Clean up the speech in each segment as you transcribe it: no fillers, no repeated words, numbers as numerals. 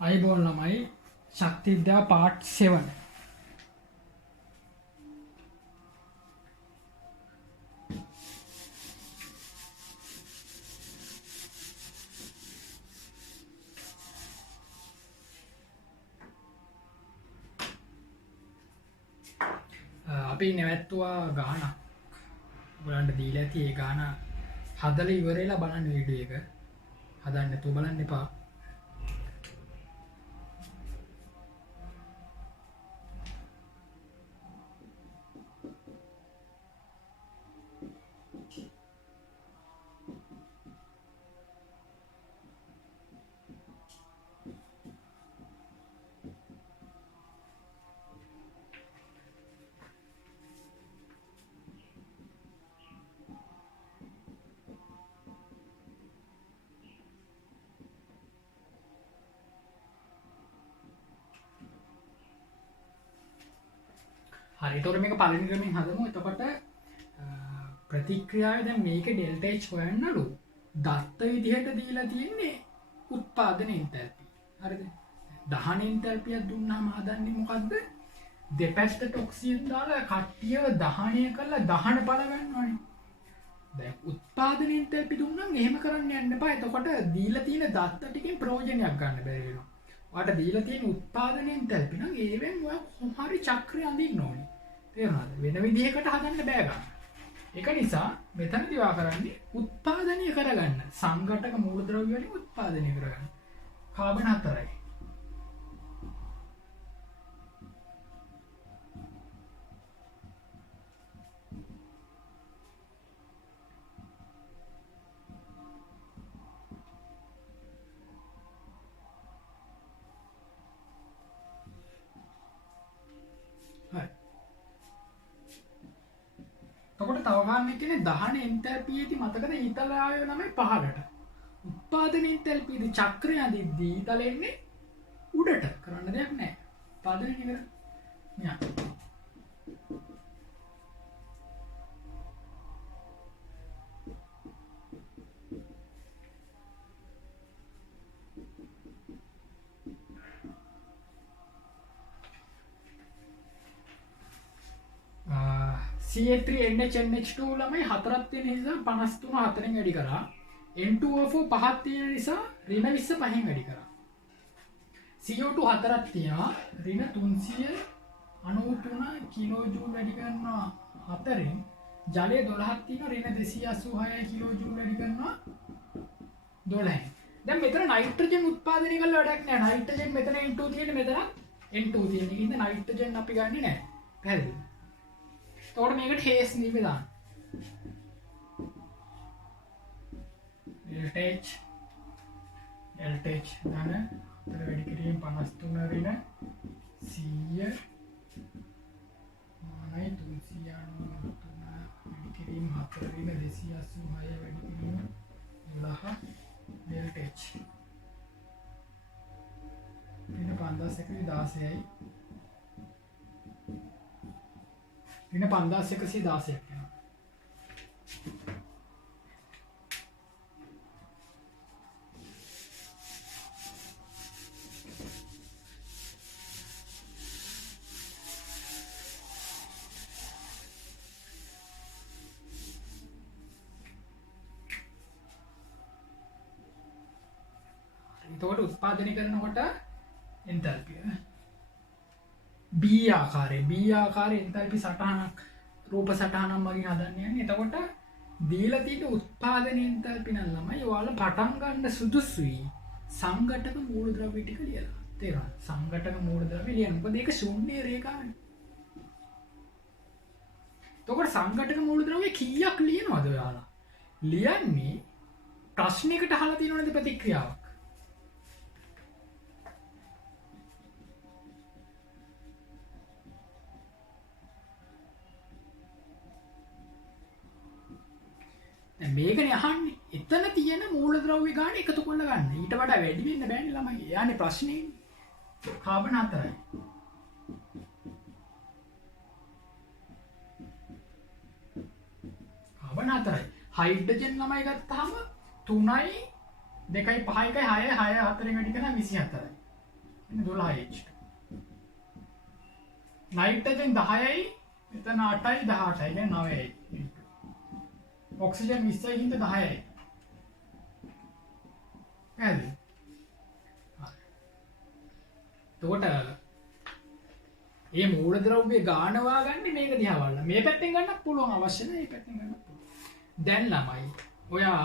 අයිබෝන් ළමයි ශක්ති විද්‍යාව පාර්ට් 7 අපි නැවැත්තුවා ගානක් ඔයගලන්ට දීලා ඇති ඒ ගාන හදලා ඉවරලා බලන්න වීඩියෝ එක හදන්න නැතුව බලන්න එපා. හරි ඒතකොට මේක පළවෙනි ක්‍රමයෙන් හදමු. එතකොට ප්‍රතික්‍රියාවේ දැන් මේක ඩෙල්ටා H හොයන්නලු දත්ත විදිහට දීලා තියෙන්නේ උත්පාදන එන්තැල්පි. හරිද? දහන එන්තැල්පියක් දුන්නාම හදන්නේ මොකද්ද? දෙපැත්තට ඔක්සිජන් දාලා කට්ටියව දහනය කරලා දහන බල ගන්නවානේ. දැන් උත්පාදන එන්තැල්පි දුන්නම් එහෙම කරන්න යන්න එපා. එතකොට දීලා තියෙන දත්ත ටිකෙන් ප්‍රයෝජනයක් ගන්න බැරි වෙනවා. ඔයාලට දීලා තියෙන උත්පාදන එන්තැල්පි නම් ඒවෙන් ඔයා කොහොම හරි චක්‍රය අඳින්න ඕනේ. තේරුණාද? වෙන විදිහකට හදන්න බෑ ගන්න. ඒක නිසා මෙතනදී වා කරන්නේ උත්පාදනය කරගන්න. සංඝටක මූලද්‍රව්‍ය වලින් උත්පාදනය කරගන්න. කාබන් 4යි. තකොට තව ගන්න කියන්නේ දහන එන්තැල්පියේදී මතකද ඊතල ආයෝ නමයි 5කට. උත්පාදන එන්තැල්පියේදී චක්‍රය අදිද්දී ඊතල එන්නේ උඩට. කරන්න දෙයක් නැහැ. උත්පාදනය කර. න්යා. CH3NH2 ළමයි 4ක් තියෙන නිසා 53 4ෙන් වැඩි කරා. N2O4 5ක් තියෙන නිසා ඍණ 20 5ෙන් වැඩි කරා. CO2 4ක් තියෙනවා ඍණ 393 කිලෝජූල් වැඩි කරනවා 4ෙන්. ජලය 12ක් තියෙනවා ඍණ 286 කිලෝජූල් වැඩි කරනවා 12ෙන්. දැන් මෙතන නයිට්‍රජන් උත්පාදනය කරලා වැඩක් නැහැ. නයිට්‍රජන් මෙතන N2 තියෙන්නේ මෙතන N2 තියෙන. ඉතින් නයිට්‍රජන් අපි ගන්නෙ නැහැ. පැහැදිලිද? තෝට මේකට හේස් නීම දාන්න ඩෙල්ටා H දාන අතර වැඩි කිරීම 53 ඍණ 100 මානයි 393 වැඩි කිරීම 4 ඍණ 286 වැඩි කිරීම 12 ඩෙල්ටා H ඍණ 5116යි ऋण 5116 වෙනවා. එතකොට උත්පාදනය කරනකොට එන්තැල්පිය B ආකාරයේ එන්තැල්පි සටහනක් රූප සටහනක් මගින් හදන්න යන්නේ. එතකොට දීලා තියෙන උත්පාදන එන්තැල්පි නම් ළමයි ඔයාලා පටන් ගන්න සුදුසුයි සංඝටක මූලද්‍රව්‍ය ටික ලියලා. තේරුණාද? සංඝටක මූලද්‍රව්‍ය ලියන්න. මොකද ඒක ශූන්‍ය රේඛාවනේ. එතකොට සංඝටක මූලද්‍රව්‍ය කීයක් ලියනවද ඔයාලා? ලියන්නේ ප්‍රශ්නයකට අහලා තියෙනවද ප්‍රතික්‍රියාවක්? මේකනේ අහන්නේ. එතන තියෙන මූලද්‍රව්‍ය ගාන එකතු කරලා ගන්න. ඊට වඩා වැඩි වෙන්න බෑනේ ළමයි. යන්නේ ප්‍රශ්නේ. කාබන් 4යි. කාබන් 4යි. හයිඩ්‍රජන් ළමයි ගත්තාම 3යි 2යි 5යි 6යි 6 4ෙන් වැඩි කරා 24යි. 12H2. නයිට්‍රජන් 10යි එතන 8යි 18යි කියන්නේ 9යි. ඔක්සිජන් 20යි හින්දා 10යි. හරිද? එතකොට මේ මූලද්‍රව්‍ය ගාන වාගන්නේ මේක දිහා බලලා. මේ පැත්තෙන් ගන්නත් පුළුවන් අවශ්‍ය නැහැ. මේ පැත්තෙන් ගන්නත් පුළුවන්. දැන් ළමයි ඔයා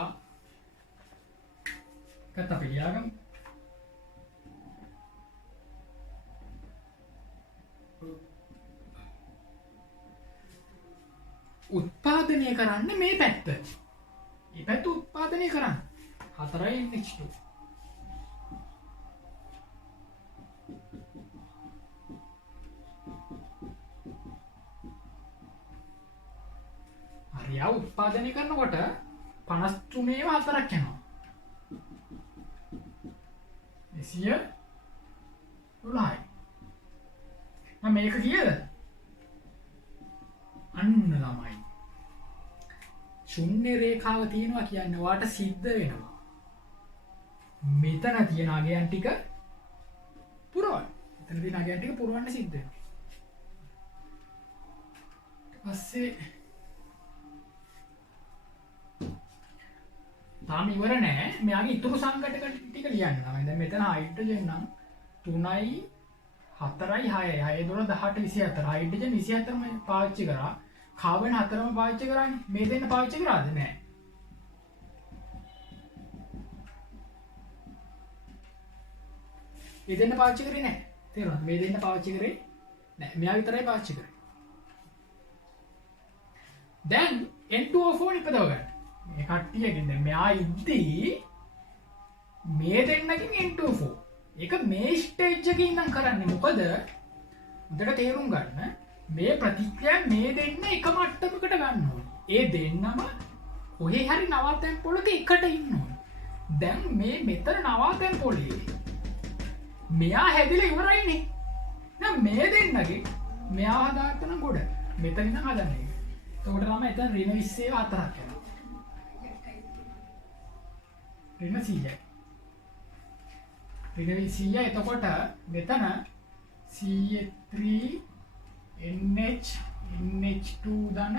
කත අපි ලියාගමු. උත්පාදනය කරන්න මේ පැත්ත. මේ පැත්ත උත්පාදනය කරන්න. 4යි NH2. හරියා උත්පාදනය කරනකොට 53 ව 4ක් යනවා. 212යි. මේක කීයද? අන්න ළමයි. ශුන්‍ය රේඛාව තියෙනවා කියන්නේ ඔයාට සිද්ධ වෙනවා. මෙතන තියෙන අගයන් ටික පුරවන්න. මෙතන තියෙන අගයන් ටික පුරවන්න සිද්ධ වෙනවා. ඊට පස්සේ තාම ඉවර නෑ. මෙයාගේ ඉතුරු සංඝටක ටික ලියන්න තමයි. දැන් මෙතන හයිඩ්‍රජන් නම් 3යි 4යි 6යි 6 12 18 24 හයිඩ්‍රජන් 24ම පාවිච්චි කරා. කාබන් 4ම පාවිච්චි කරානේ. මේ දෙන්න පාවිච්චි කරාද? නෑ. මේ දෙන්න පාවිච්චි කරේ නෑ. තේරුණාද? මේ දෙන්න පාවිච්චි කරේ නෑ. මෙයා විතරයි පාවිච්චි කරේ. දැන් N2O4 නිපදව ගන්න. මේ කට්ටියකින් දැන් මෙයා ඉද්දී මේ දෙන්නකින් N2O4. ඒක මේ ස්ටේජ් එකේ ඉඳන් කරන්නේ. මොකද උදේට තේරුම් ගන්න මේ ප්‍රතික්‍රියා මේ දෙන්න එක මට්ටමකට ගන්න ඕනේ. ඒ දෙන්නම කොහේ හරි නවාතැන් පොළක එකට ඉන්න ඕනේ. දැන් මේ මෙතන නවාතැන් පොළේ මෙයා හැදිලා ඉවරයිනේ. දැන් මේ දෙන්නගේ මෙයා හදාගන්න ගොඩ මෙතන ඉඳන් හදන්නේ. එතකොට තමයි එතන ඍණ 20 4ක් යනවා. ඍණ 100යි. ඍණ 100 එතකොට මෙතන CH3 NH NH2 ධන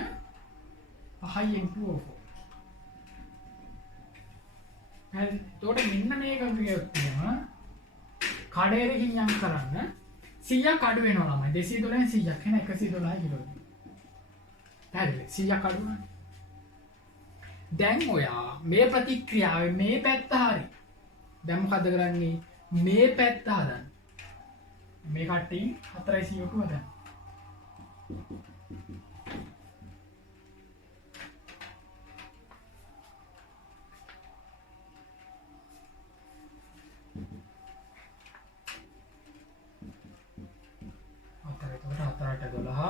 5යි N2O4. හරි. එතකොට මෙන්න මේක කියොත් එහෙම කඩේරකින් යම් කරන්න 100ක් අඩු වෙනවා ළමයි. 212න් 100ක් එන 112 කිලෝ. හරිද? 100ක් අඩු වුණා. දැන් ඔයා මේ ප්‍රතික්‍රියාවේ මේ පැත්ත හරි. දැන් මොකද කරන්නේ? මේ පැත්ත හදන්න. මේ කට්ටිය 4යි CO2 හදන්න. හතරට 12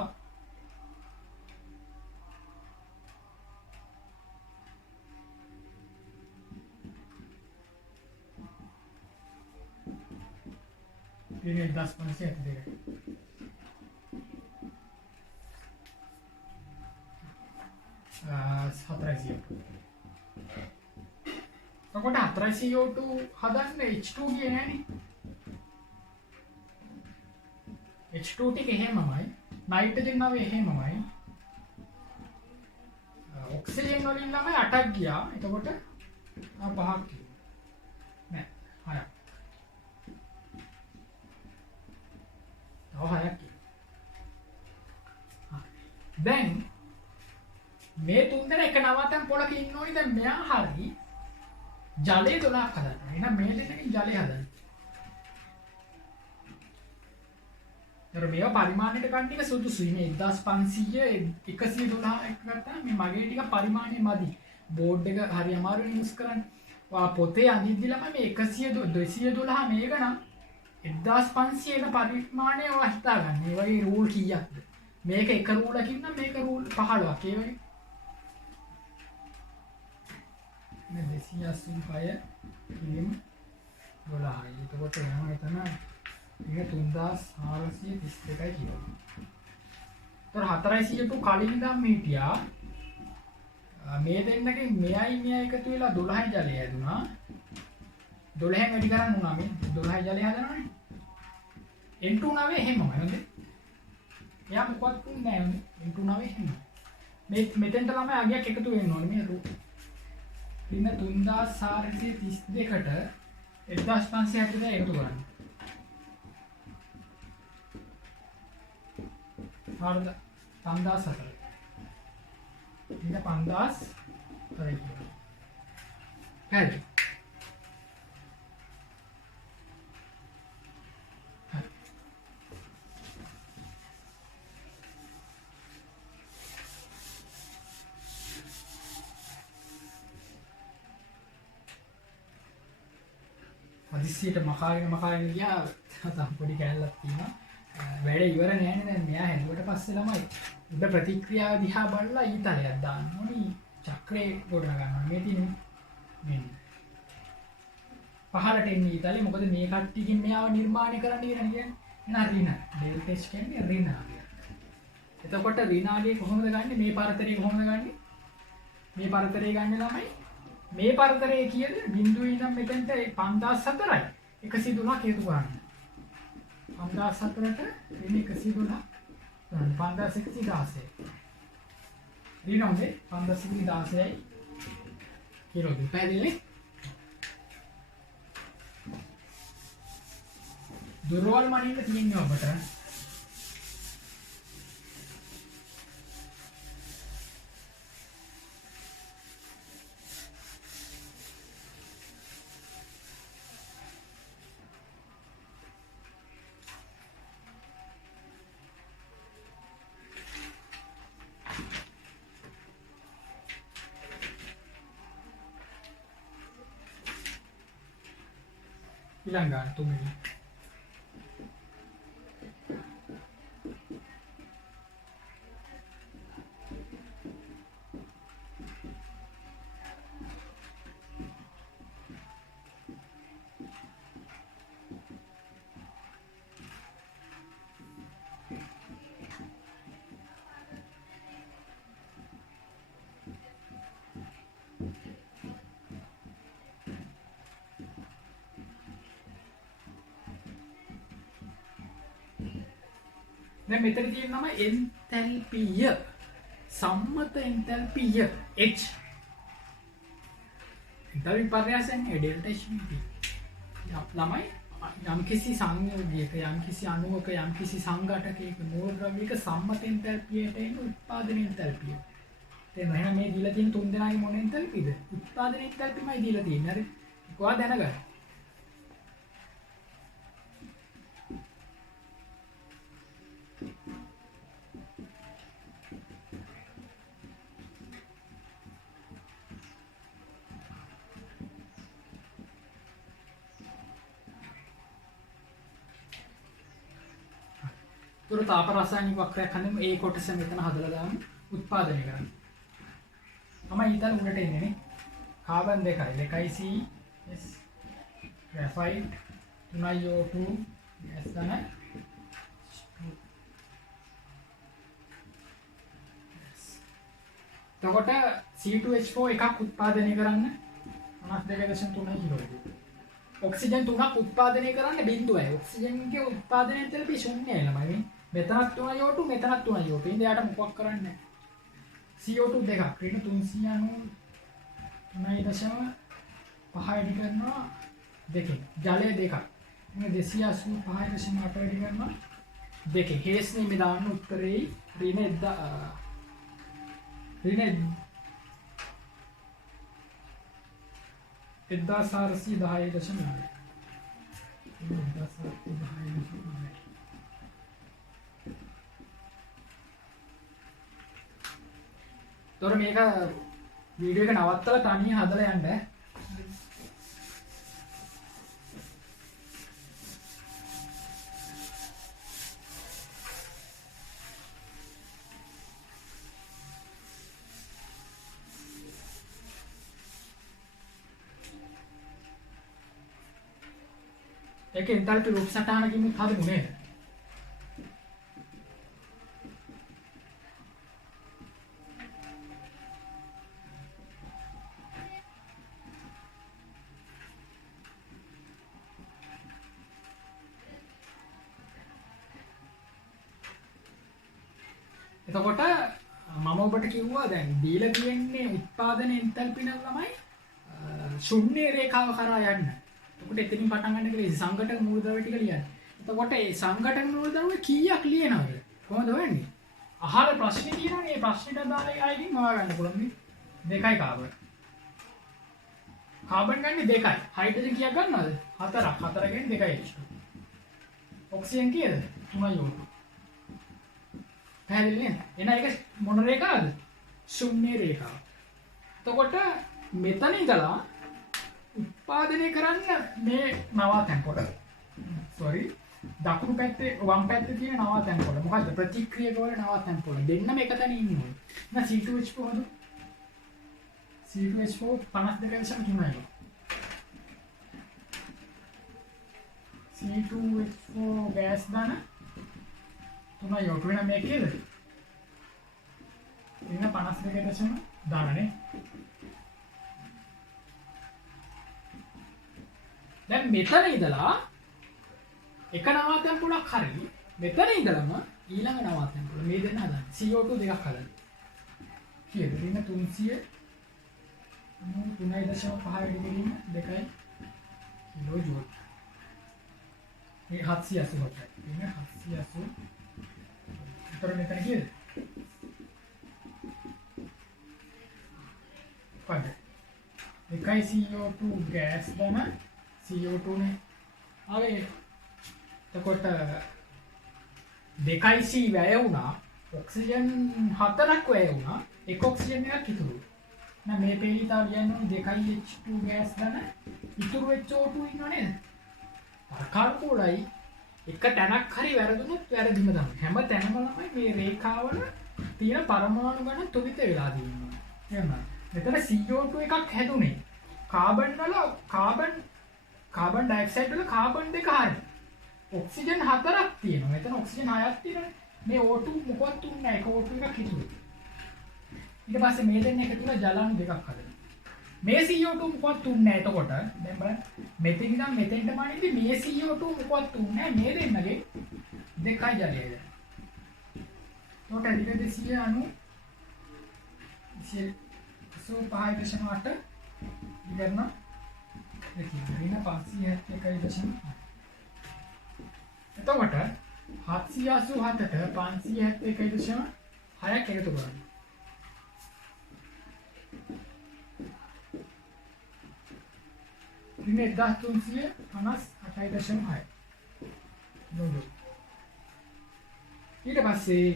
ini 10% deh. හතරයි CO2. එතකොට හතරයි CO2 හදන්න H2 ගියේ නෑනේ. H2 ටික එහෙමමයි. නයිට්‍රජන් නම එහෙමමයි. ඔක්සිජන් වලින් ළමයි 8ක් ගියා. එතකොට 5ක් නෑ 6ක්. තව 6ක්. දැන් මේ තුන් දෙනා එක නවාතැන් පොළක ඉන්න ඕනි. දැන් මෙයා හරි ජලය 12ක් හදන්න. එහෙනම් මේ දෙන්නකින් ජලය හදන්න. ඒතර මේවා පරිමාණයට ගන්න එක සුදුසුයි. මේ 1500 112 එක ගත්තා. මේ මගේ ටික පරිමාණය මදි. බෝඩ් එක හරි අමාරුයි යූස් කරන්න. වා පොතේ අඳිද්දි ළමයි මේ 100 212 මේක නම් 1500 ක පරිමාණය ඔයා හිතා ගන්න. මේ වගේ රූල් කීයක්ද? මේක එක රූලකින් නම් මේක රූල් 15ක්. ඒ වගේ. මේ 286 ඉලිම 12යි. එතකොට යනවා එතන මේක 3432යි කියනවා. ඒතර 400 කලින් ඉඳන් හිටියා. මේ දෙන්නගෙන් මෙයයි එකතු වෙලා 12යි ජලය හැදුනා. 12න් වැඩි කරන්න උනා මේ 12යි ජලය හදනවනේ. N29 එහෙමම හරිද? එයා මොකක්ද නෑ N29 එහෙම. මේ මෙතෙන්ට ළමයි අගයක් එකතු වෙන්න ඕනේ මේ ඍණ 3432ට 1570 එකතු කරන්න. හරිද? 5004. ඉතින් 50 හරි. හරි. හදිස්සියට මකාගෙන ගියා තාම පොඩි කැලලක් තියෙනවා. වැඩ ඉවර නෑනේ දැන් මෙයා හැදුවට පස්සේ ළමයි උඩ ප්‍රතික්‍රියාව දිහා බලලා ඊතලයක් දාන්න ඕනි. චක්‍රේ ගොඩ ගන්නවා. මේ තියෙන්නේ මෙන්න. පහළට එන්නේ ඊතලේ මොකද මේ කට්ටියකින් මෙයාව නිර්මාණය කරන්න කියන්නේ. එහෙනම් ඍණ ඩෙල්ටා H කියන්නේ ඍණ ආගය. එතකොට ඍණ ආගය කොහොමද ගන්නෙ? මේ පරතරය කොහොමද ගන්නෙ? මේ පරතරය ගන්න ළමයි මේ පරතරය කියන්නේ බිඳුවේ ඉඳන් මෙතෙන්ට 5004යි 112 හේතු කරන්න. 5004ට ඍණ 112 5116. ඍණෝනේ 5116යි කියලා දෙපැදිලේ දුර්වල මනින්න තියෙන්නේ ඔබට. ඊළඟට තුන්වෙනි දැන් මෙතන තියෙන නම එන්තැල්පිය සම්මත එන්තැල්පිය H එන්තැල්පි පර්යාසයන්නේ ඩෙල්ටා H ළමයි යම්කිසි සංයෝගයක යම්කිසි අණුවක යම්කිසි සංඝටකයක මූලද්‍රව්‍යයක සම්මත එන්තැල්පියට එන උත්පාදන එන්තැල්පිය. දැන් එහෙනම් මේ දීලා තියෙන තුන් දෙනාගේ මොන එන්තැල්පිද? උත්පාදන එන්තැල්පිමයි දීලා තියෙන්නේ. හරි. කොහොමද දැනගන්නේ? තුර තාප රසායනික වක්‍රයක් හදමු. ඒ කොටස මෙතන හදලා දාමු. උත්පාදනය කරන්න. මම ඊතන උඩට එන්නේ නේ. කාබන් දෙකයි CS graphite 3යි O2 gas ධන එතකොට C2H4 එකක් උත්පාදනය කරන්න 52.3 කිලෝජූල්. ඔක්සිජන් 3ක් උත්පාදනය කරන්න බිඳුවයි. ඔක්සිජන්ගේ උත්පාදනය එතනදී ශූන්‍යයි ළමයි. මෙතනත් 3යි O2 මෙතනත් 3යි O2. ඉතින් එයාට මොකක් කරන්නේ නැහැ. CO2 දෙකක් ඍණ 393.5 වැඩි කරනවා දෙකෙන්. ජලය දෙකක්. මේ 285.8 වැඩි කරනවා දෙකෙන්. හේස්නේ මේ දාන්න උත්තරේ ඍණ 1410.9. තොර මේක වීඩියෝ එක නවත්තලා තනිය හදලා යන්න. ඒක එන්තල්පි රූප සටහනකින් හදමු නේද? එතකොට මම ඔබට කිව්වා දැන් දීලා තියෙන්නේ උත්පාදන එන්තල්පි නම් ළමයි ශුන්‍ය රේඛාව කරා යන්න. එතකොට එතනින් පටන් ගන්න කියලා සංඝටක මූලද්‍රව්‍ය ටික ලියන්න. එතකොට මේ සංඝටක මූලද්‍රව්‍ය කීයක් ලියනවද? කොහොමද හොයන්නේ? අහල ප්‍රශ්නේ තියෙනවා මේ ප්‍රශ්නෙට අදාළයි ආයෙකින් හොයා ගන්න පුළුවන් මේ. 2යි කාබන්. කාබන් ගන්නේ 2යි. හයිඩ්‍රජන් කීයක් ගන්නවද? 4ක්. 4 ගෙන් 2යි H2. ඔක්සිජන් කීයද? 3යි O2. පැහැදිලි නේද? එන එක මොන රේඛාවද? ශුන්‍ය රේඛාව. එතකොට මෙතන ඉඳලා උත්පාදනය කරන්න මේ නවාතැන් පොළ. දකුණු පැත්තේ වම් පැත්තේ තියෙන නවාතැන් පොළ. මොකද්ද? ප්‍රතික්‍රියක වල නවාතැන් පොළ. දෙන්නම එක තැන ඉන්නේ. එහෙනම් C2H4 C2H4 52.3යි. C2H4 ගෑස් දාන 3යි O2 වෙන මේ කීයද? එන්න 52 දානනේ. දැන් මෙතන ඉඳලා එක නවාතැන් පොළක් හරි මෙතන ඉඳලම ඊළඟ නවාතැන් පොළ මේ දෙන්න හදන්න. CO2 දෙකක් හදන්න. කීයද? ඉන්න 300 3.5 ඩිග්‍රී 2 කිලෝ ජූල්. මේ 780යි. ඉන්න 780. උතර මෙතන කීයද? පද. එකයි CO2 ගෑස් දාන CO2 නේ. ආවේ එතකොට 2C වැය වුණා. ඔක්සිජන් 4ක් වැය වුණා. එක ඔක්සිජන් එකක් ඉතුරු. එහෙනම් මේ පේලිතාව ලියන්නේ 2H2 ගෑස් දාන ඉතුරු HO2 ඉන්නව නේද? අකාල්පෝලයි එක තැනක් හරි වැරදුනොත් වැරදිම තමයි. හැම තැනම ළමයි මේ රේඛාවල තියෙන පරමාණු ගණන් තුවිත වෙලා තියෙනවා. එහෙනම් මෙතන CO2 එකක් හැදුනේ. කාබන් වල කාබන් ඩයොක්සයිඩ් වල කාබන් දෙක හරි. ඔක්සිජන් 4ක් තියෙනවා. මෙතන ඔක්සිජන් 6ක් තියෙනවා. මේ O2 මොකවත් තුන්නේ නැහැ. ඒක O2 එකක් හිතුවේ. ඊට පස්සේ මේ දෙන්න එකතුලා ජලාණු දෙකක් හදනවා. මේ CO2 මොකවත් තුන්නේ නැහැ. එතකොට දැන් බලන්න මෙතන ඉඳන් මෙතෙන්ට මානෙදි මේ CO2 මොකවත් තුන්නේ නැහැ. මේ දෙන්නගේ දෙකයි ජලයයි. එතකොට ඊට 290 ඉතින් 5.8 ඉතින් 571.8. එතකොට 787ට 571.6ක් එකතු කරන්න. ඉතින් 1358.6. නෝඩු. ඊට පස්සේ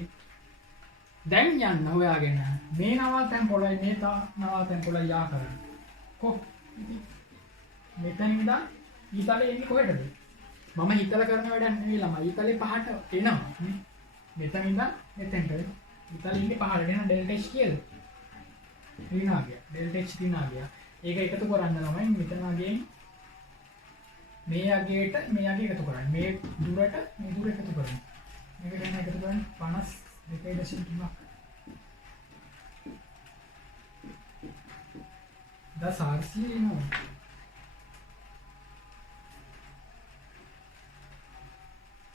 දැන් යන්න හොයාගෙන මේ නවාතැන් පොළයි මේ නවාතැන් පොළයි යා කරන්න. මෙතන ඉඳන් ඊතලේ එන්නේ කොහෙටද? මම හිතලා කරන වැඩක් නෙවෙයි ළමයි. ඊතලේ පහට එනවා නේ. මෙතන ඉඳන් මෙතෙන්ට. ඊතලේ ඉන්නේ පහට. එහෙනම් ඩෙල්ටා H කියද? ඍණාගය. ඩෙල්ටා H ඍණාගය. ඒක එකතු කරන්න ළමයි මෙතන අගයෙන් මේ අගයට මේ අගය එකතු කරන්න. මේ දුරට මේ දුර එකතු කරන්න. මේක දැන් එකතු කරන්න 52.3ක්. දස 400 එනවා.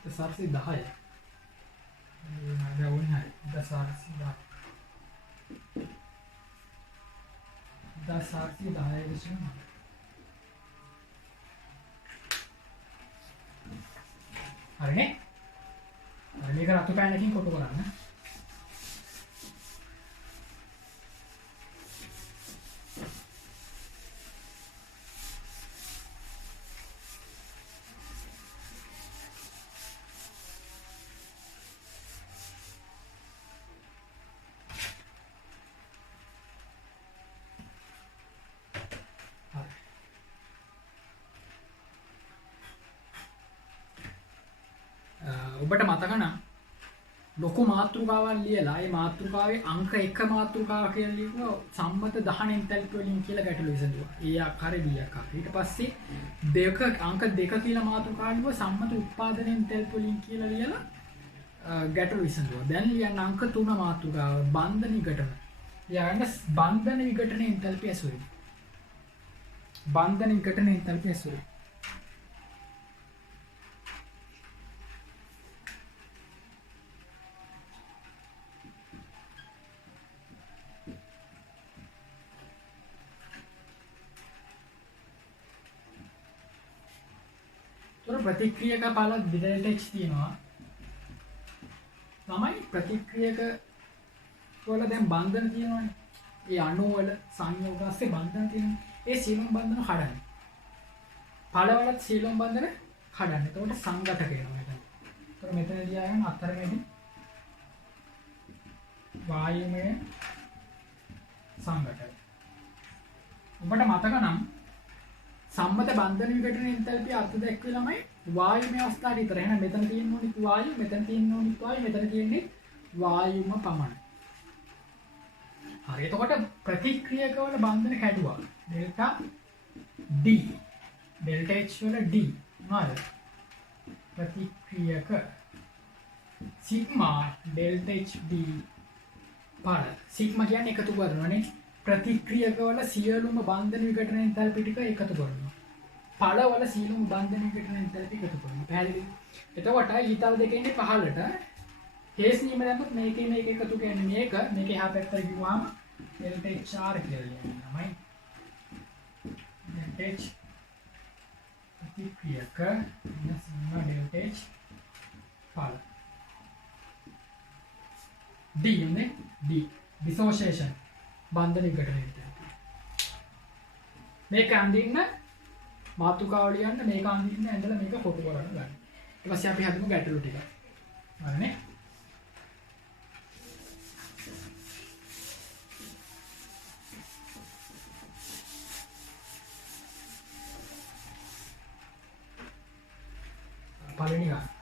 දස 410. නගවුන් හරි. දස 410. දස 410 විසම. හරිනේ? හරි මේක රතු පෑනකින් කොටු කරන්න. ඔබට මතක නම් ලොකු මාතෘකාවක් ලියලා ඒ මාතෘකාවේ අංක 1 මාතෘකාව කියලා ලියුවා සම්මත දහන එන්තැල්පි වලින් කියලා ගැටලු විසඳුවා. ඒ ආකාරය B ආකාරය. ඊට පස්සේ අංක 2 කියලා මාතෘකාව ලියුවා සම්මත උත්පාදන එන්තැල්පි වලින් කියලා ලියලා ගැටලු විසඳුවා. දැන් ලියන්න අංක 3 මාතෘකාව බන්ධන විඝටන. ලියන්න බන්ධන විඝටන එන්තැල්පි ඇසුරින්. බන්ධන විඝටන එන්තැල්පි ඇසුරින්. ප්‍රතික්‍රියක පළ ඩෙල්ටා H තියෙනවා. තමයි ප්‍රතික්‍රියක වල දැන් බන්ධන තියෙනවානේ. ඒ අණු වල සංයෝග ASCII බන්ධන තියෙනවා. ඒ සීලම් බන්ධන කඩන්නේ. පළවලත් සීලම් බන්ධන කඩන්නේ. එතකොට සංගතක වෙනවා එතන. එතකොට මෙතනදී ආයන් අතරමැදි වායුමය සංගතය. ඔබට මතක නම් සම්මත බන්ධන විඝටන එන්තල්පිය අර්ථ දැක්වේ ළමයි වායුමය අවස්ථාවේ විතර. එහෙනම් මෙතන තියෙන්න ඕනි වායු, මෙතන තියෙන්න ඕනි වායු, මෙතන තියෙන්නේ වායුම පමණයි. හරි. එතකොට ප්‍රතික්‍රියක වල බන්ධන කැඩුවා. Delta D. ඩෙල්ටා H වල D මොනවාද? ප්‍රතික්‍රියක සිග්මා ඩෙල්ටා HD පාර. සිග්මා කියන්නේ එකතු කරනවානේ. ප්‍රතික්‍රියක වල සියලුම බන්ධන විඝටන එන්තල්පි ටික එකතු කරනවා. පළ වල සියලුම බන්ධන විඝටන එන්තල්පි එකතු කරනවා. පැහැදිලිද? එතකොට ඊතල දෙකේ ඉන්නේ 15ට හේස් නියම දැම්මොත් මේකේ මේක එකතු කියන්නේ මේක එහා පැත්තට ගිහුවාම ඩෙල්ටා HR කියලා ලියනවා. තමයි ඩෙල්ටා H ප්‍රතික්‍රියක සිග්මා ඩෙල්ටා H පළ D නේ D dissociation බන්ධන විඝටන එන්තල්පි. මේක අඳින්න මාතෘකාව ලියන්න මේක අඳින්න ඇඳලා මේක කොටු කරන්න ගන්න. ඊට පස්සේ අපි හදමු ගැටලු ටික. හරිනේ? පළවෙනි ගන්න.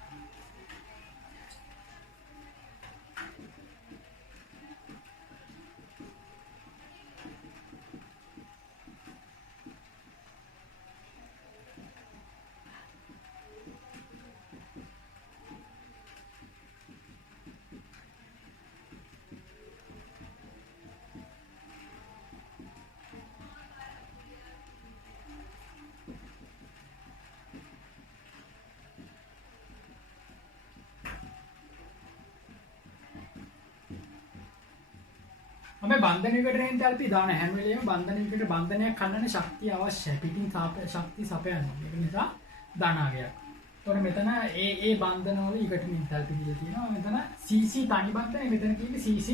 අපි බන්ධන විඝටන එන්තල්පි දාන හැම වෙලේම බන්ධන විඝට බන්ධනයක් කන්නන ශක්තිය අවශ්‍යයි. පිටින් ශක්තිය සපයන්න. ඒක නිසා ධනාගයක්. ඒතකොට මෙතන ඒ බන්ධන වල විඝටන එන්තල්පි කියලා තියෙනවා. මෙතන CC තනි බන්ධනය, මෙතන කියන්නේ CC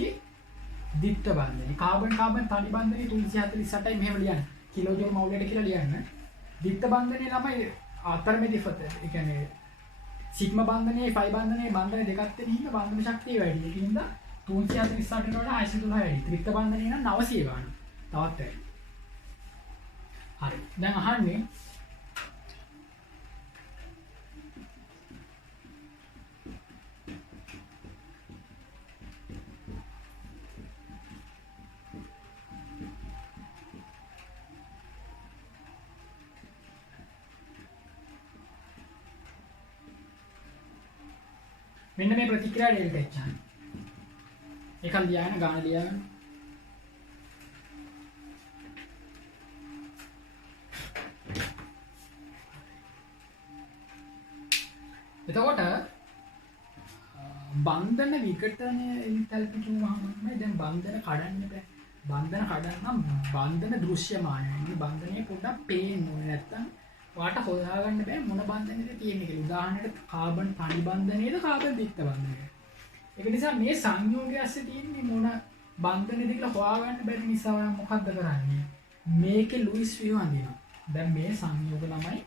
ද්විත්ව බන්ධනය. කාබන් තනි බන්ධනය 348යි මෙහෙම ලියන්න. කිලෝජෝල් මවුලට කියලා ලියන්න. ද්විත්ව බන්ධනය ළමයි අතරමැදි ඒ කියන්නේ සිග්මා බන්ධනයේ ෆයි බන්ධනයේ බන්ධන දෙකක් තියෙන හින්දා බන්ධන ශක්තිය වැඩි. ඒකින්ද 348ට වඩා 613 වැඩි. ත්‍රිත්ව බන්ධනය නම් 900 ගන්න. තවත් වැඩි. හරි. දැන් අහන්නේ මෙන්න මේ ප්‍රතික්‍රියා ඩෙල්ටා H. ඒක ලියන්න ගාන ලියන්න. එතකොට බන්ධන විඝටනය එන්තල්පි කියවහම දැන් බන්ධන කඩන්න බෑ. බන්ධන කඩන්න බන්ධන දෘශ්‍යමානයි. බන්ධනය පොඩ්ඩක් පේන්න ඕනේ නැත්තම් ඔයාට හොයාගන්න බෑ මොන බන්ධනයද තියෙන්නේ කියලා. උදාහරණයක් කාබන් තනි බන්ධනයේද කාබන් ද්විත්ව බන්ධනයේද. ඒක නිසා මේ සංයෝගය ඇස්සේ තියෙන්නේ මොන බන්ධනයද කියලා හොයාගන්න බැරි නිසා ඔයා මොකද්ද කරන්නේ? මේකේ ලුයිස් වීව අඳිනවා. දැන් මේ සංයෝග ළමයි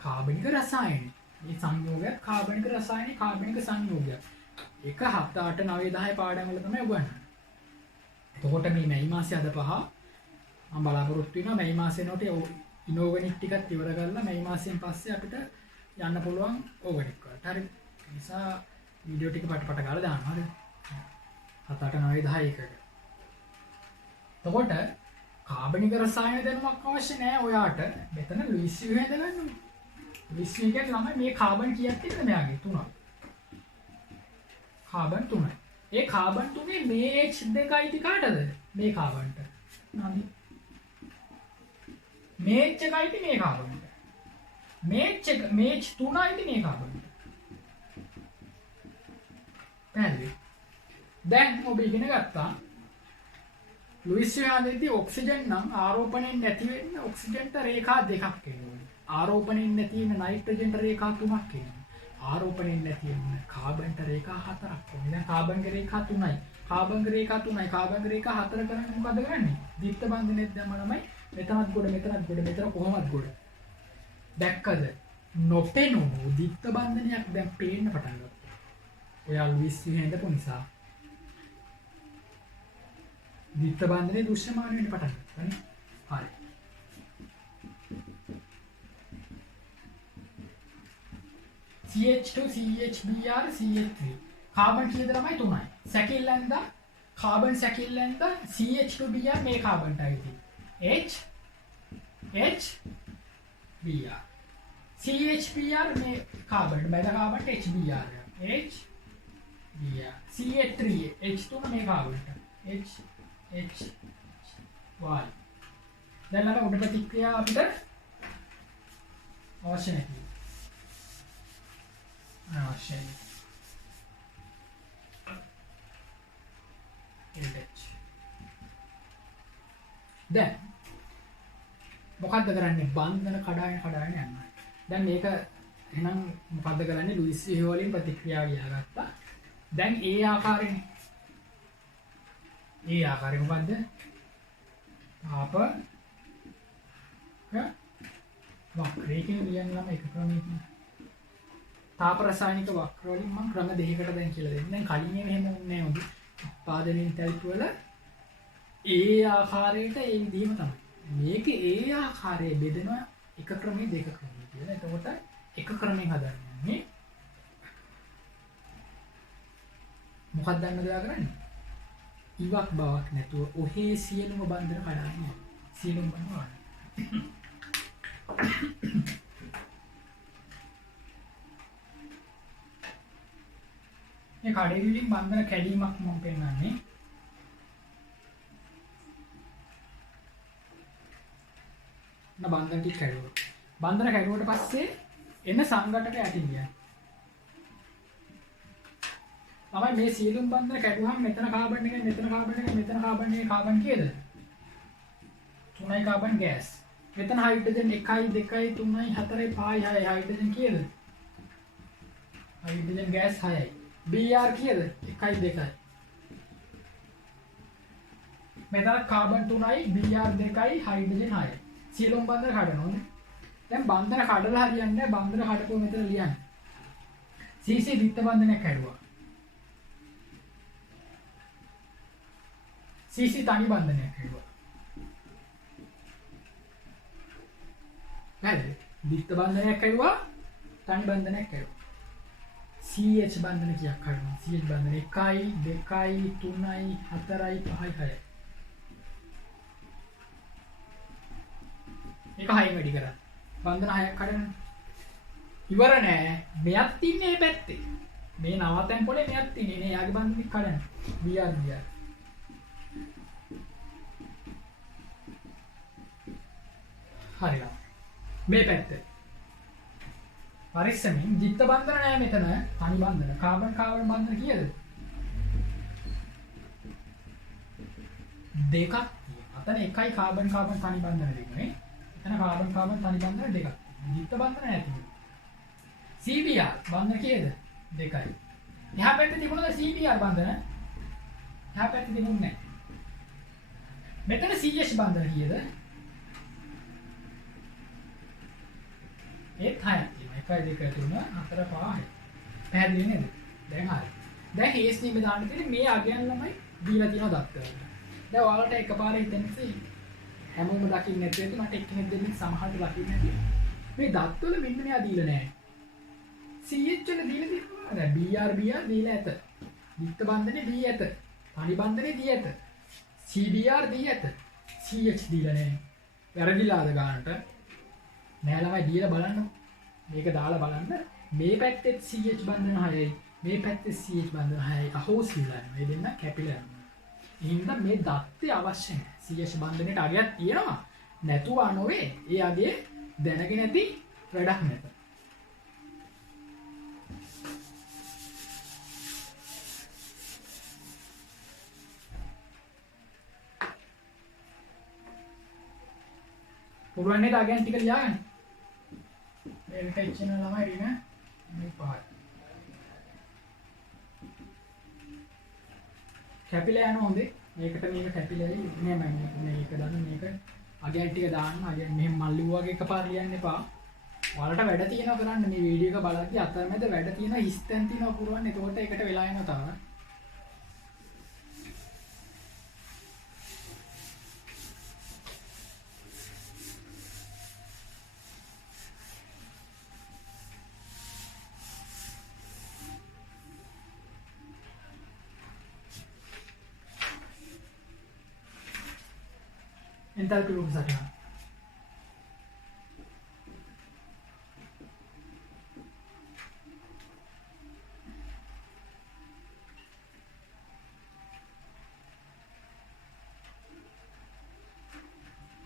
කාබනික රසායනික. මේ සංයෝගයක් කාබනික රසායනික කාබනික සංයෝගයක්. 1 7 8 9 10 පාඩම් වල තමයි උගන්වන්නේ. එතකොට මේ මැයි මාසේ අද 5 මම බලාපොරොත්තු වෙනවා මැයි මාසේ නෝට ඉනෝගනික් ටිකත් ඉවර කරලා මැයි මාසයෙන් පස්සේ අපිට යන්න පුළුවන් ඕගනික් වලට. හරිද? ඒ නිසා වීඩියෝ ටික පට ගාලා දාන්න. හරිද? 7 8 9 10 1කට. එතකොට කාබනික රසායන දැනුමක් අවශ්‍ය නැහැ ඔයාට. මෙතන ලුයිස් වීව හදගන්න ඕනේ. ලුයිස් වීව කියන්නේ ළමයි මේ කාබන් කීයක් තියෙනවද මෙයාගේ? 3ක්. කාබන් 3යි. ඒ කාබන් 3 මේ H2 අයිති කාටද? මේ කාබන්ට. නේද? මේ H එක අයිති මේ කාබන්ට. මේ H 3 අයිති මේ කාබන්ට. පැහැදිලි? දැන් ඔබ ඉගෙන ගත්තා ලුයිස් වීව හදද්දී ඔක්සිජන් නම් ආරෝපණයෙන් නැති වෙන්න ඔක්සිජන්ට රේඛා දෙකක් එන්න ඕනේ. ආරෝපණයෙන් නැති වෙන නයිට්‍රජන්ට රේඛා 3ක් එනවා. ආරෝපණයෙන් නැති වෙන කාබන්ට රේඛා 4ක් එනවා. දැන් කාබන්ගේ රේඛා 3යි. කාබන්ගේ රේඛා 3යි. කාබන්ගේ රේඛා 4 කරන්නේ මොකද කරන්නේ? ද්විත්ව බන්ධනෙත් දැම්ම ළමයි මෙතනත් ගොඩ මෙතනත් ගොඩ මෙතන කොහොමද ගොඩ. දැක්කද? නොපෙනුණු ද්විත්ව බන්ධනයක් දැන් පේන්න පටන් ගත්තා. ඔයාලා විශ්ව හැඳපු නිසා ද්විත්ව බන්ධනේ දෘශ්‍යමාන වෙන්න පටන් ගත්තා නේ. හරි. CH2 CHBr CH3 කාබන් කීයද ළමයි 3යි. සැකිල්ලෙන්ද කාබන් සැකිල්ලෙන්ද CH2Br මේ කාබන්ට අයිති. H Br CHBr මේ carbon බෙද කාබන්ට HBr H Br CH3 H3 මේ කාබන්ට H Y දැන් ළමයි උඩ ප්‍රතික්‍රියා අපිට අවශ්‍ය නැහැ. අවශ්‍යයි. දැන් මොකද්ද කරන්නේ? බන්ධන කඩාගෙන යනවා. දැන් මේක එහෙනම් මොකද්ද කරන්නේ? ලුයිස් වලින් ප්‍රතික්‍රියාව ගියාගත්තා. දැන් ඒ ආකාරයෙන් ඒ ආකාරය මොකද්ද? තාප වක්‍රයකින් ලියන්න නම් එක ක්‍රමයකින් තාප රසායනික වක්‍ර වලින් මම ක්‍රම දෙකකට දැන් කියලා දෙන්න. දැන් කලින් එහෙම වුණේ නැහැ. උත්පාදන එන්තැල්පි වල ඒ ආකාරයට ඒ විදිහම තමයි. මේක ඒ ආකාරයේ බෙදෙනවා එක ක්‍රමයේ දෙක ක්‍රමයේ කියලා. එතකොට එක ක්‍රමයෙන් හදන්නේ. මොකක්ද දන්නද ඔයා කරන්නේ? ඉවක් බවක් නැතුව ඔහේ සියලුම බන්ධන කඩාගෙන යනවා. සියලුම බන්ධන. මේ කඩේලින් බන්ධන කැඩීමක් මම පෙන්නන්නේ. බන්ධන ටික කැඩුවා. බන්ධන කැඩුවට පස්සේ එන සංඝටක යටින් ගියා. තමයි මේ සියලුම බන්ධන කැඩුවාම මෙතන කාබන් එක මෙතන කාබන් එක මෙතන කාබන් එක කාබන් කීයද? 3යි කාබන් ගෑස්. මෙතන හයිඩ්‍රජන් 1යි 2යි 3යි 4යි 5යි 6යි හයිඩ්‍රජන් කීයද? හයිඩ්‍රජන් ගෑස් 6යි. Br කීයද? 1යි 2යි. මෙතන කාබන් 3යි Br 2යි හයිඩ්‍රජන් 6යි. සියලුම බන්ධන කඩනවා. දැන් බන්ධන කඩලා හරියන්නේ නැහැ. බන්ධන කඩපුව මෙතන ලියන්න. CC ද්විත්ව බන්ධනයක් කැඩුවා. CC තනි බන්ධනයක් කැඩුවා. නේද? ද්විත්ව බන්ධනයක් කැඩුවා. තනි බන්ධනයක් කැඩුවා. CH බන්ධන කීයක් කඩනවා? CH බන්ධන 1යි 2යි 3යි 4යි 5යි 6යි. මේක 6න් වැඩි කරා. බන්ධන 6ක් කඩන. ඉවර නෑ. මෙයක් තින්නේ මේ පැත්තේ. මේ නවතෙන් පොලේ මෙයක් තින්නේ. නේ යාගේ බන්ධනෙ කඩන. BR. හරිද? මේ පැත්තේ. පරිස්සමින් ද්විත්ව බන්ධන නෑ මෙතන. තනි බන්ධන. කාබන් බන්ධන කීයද? දෙකක් තියෙනවා. අතන එකයි කාබන් තනි බන්ධන දෙකනේ. එතන කාබන් තනි බන්ධන දෙකක්. ද්විත්ව බන්ධන නැති. CBr බන්ධන කීයද? 2යි. එහා පැත්තේ තිබුණද CBr බන්ධන? එහා පැත්තේ තිබුණේ නැහැ. මෙතන CH බන්ධන කීයද? ඒත් 6ක් තියෙනවා. 1 2 3 4 5 පැහැදිලි නේද? දැන් හරි. දැන් හේස් නීම දාන්න තියෙන්නේ මේ අගයන් ළමයි දීලා තියෙන දත්තවල. දැන් ඔයාලට එකපාරේ හිතෙන්නේ හැමෝම දකින්න නැති වෙද්දි මට එක්කෙනෙක් දෙන්නෙක් සමහරට දකින්න නැති. මේ දත්වල මෙන්න මෙයා දීලා නැහැ. CH වල දීලා තියෙනවා. දැන් BR දීලා ඇත. ද්විත්ව බන්ධනේ දී ඇත. තනි බන්ධනේ දී ඇත. CBr දී ඇත. CH දීලා නැහැ. වැරදිලාද ගන්නට? නෑ ළමයි දීලා බලන්න. මේක දාලා බලන්න. මේ පැත්තේ CH බන්ධන 6යි. මේ පැත්තේ CH බන්ධන 6යි. අහෝසිලා යනවා. මේ දෙන්න කැපිලා යනවා. එහෙනම් මේ දත්තේ අවශ්‍ය නැහැ. CH බන්ධනයට අගයක් තියෙනවා. නැතුව නොවේ. ඒ අගේ දැනගෙන නැති වැඩක් නැත. පුළුවන් නේද අගයන් ටික ලියාගන්න? එල්ට එච්චන ළමයි රින මේ පහයි කැපිලා යන හොඳේ මේකට මේක කැපිලායි මෙහෙමයි මේක දාන්න මේක අගයන් ටික දාන්න අගයන් මෙහෙම මල්ලි වගේ එකපාර ලියන්න එපා ඔයාලට වැඩ තියෙනවා කරන්න මේ වීඩියෝ එක බලද්දි අතරමැද වැඩ තියෙනවා හිස්තැන් තියෙනවා පුරවන්න එතකොට ඒකට වෙලා යනවා තමයි enthalpy රූප සටහන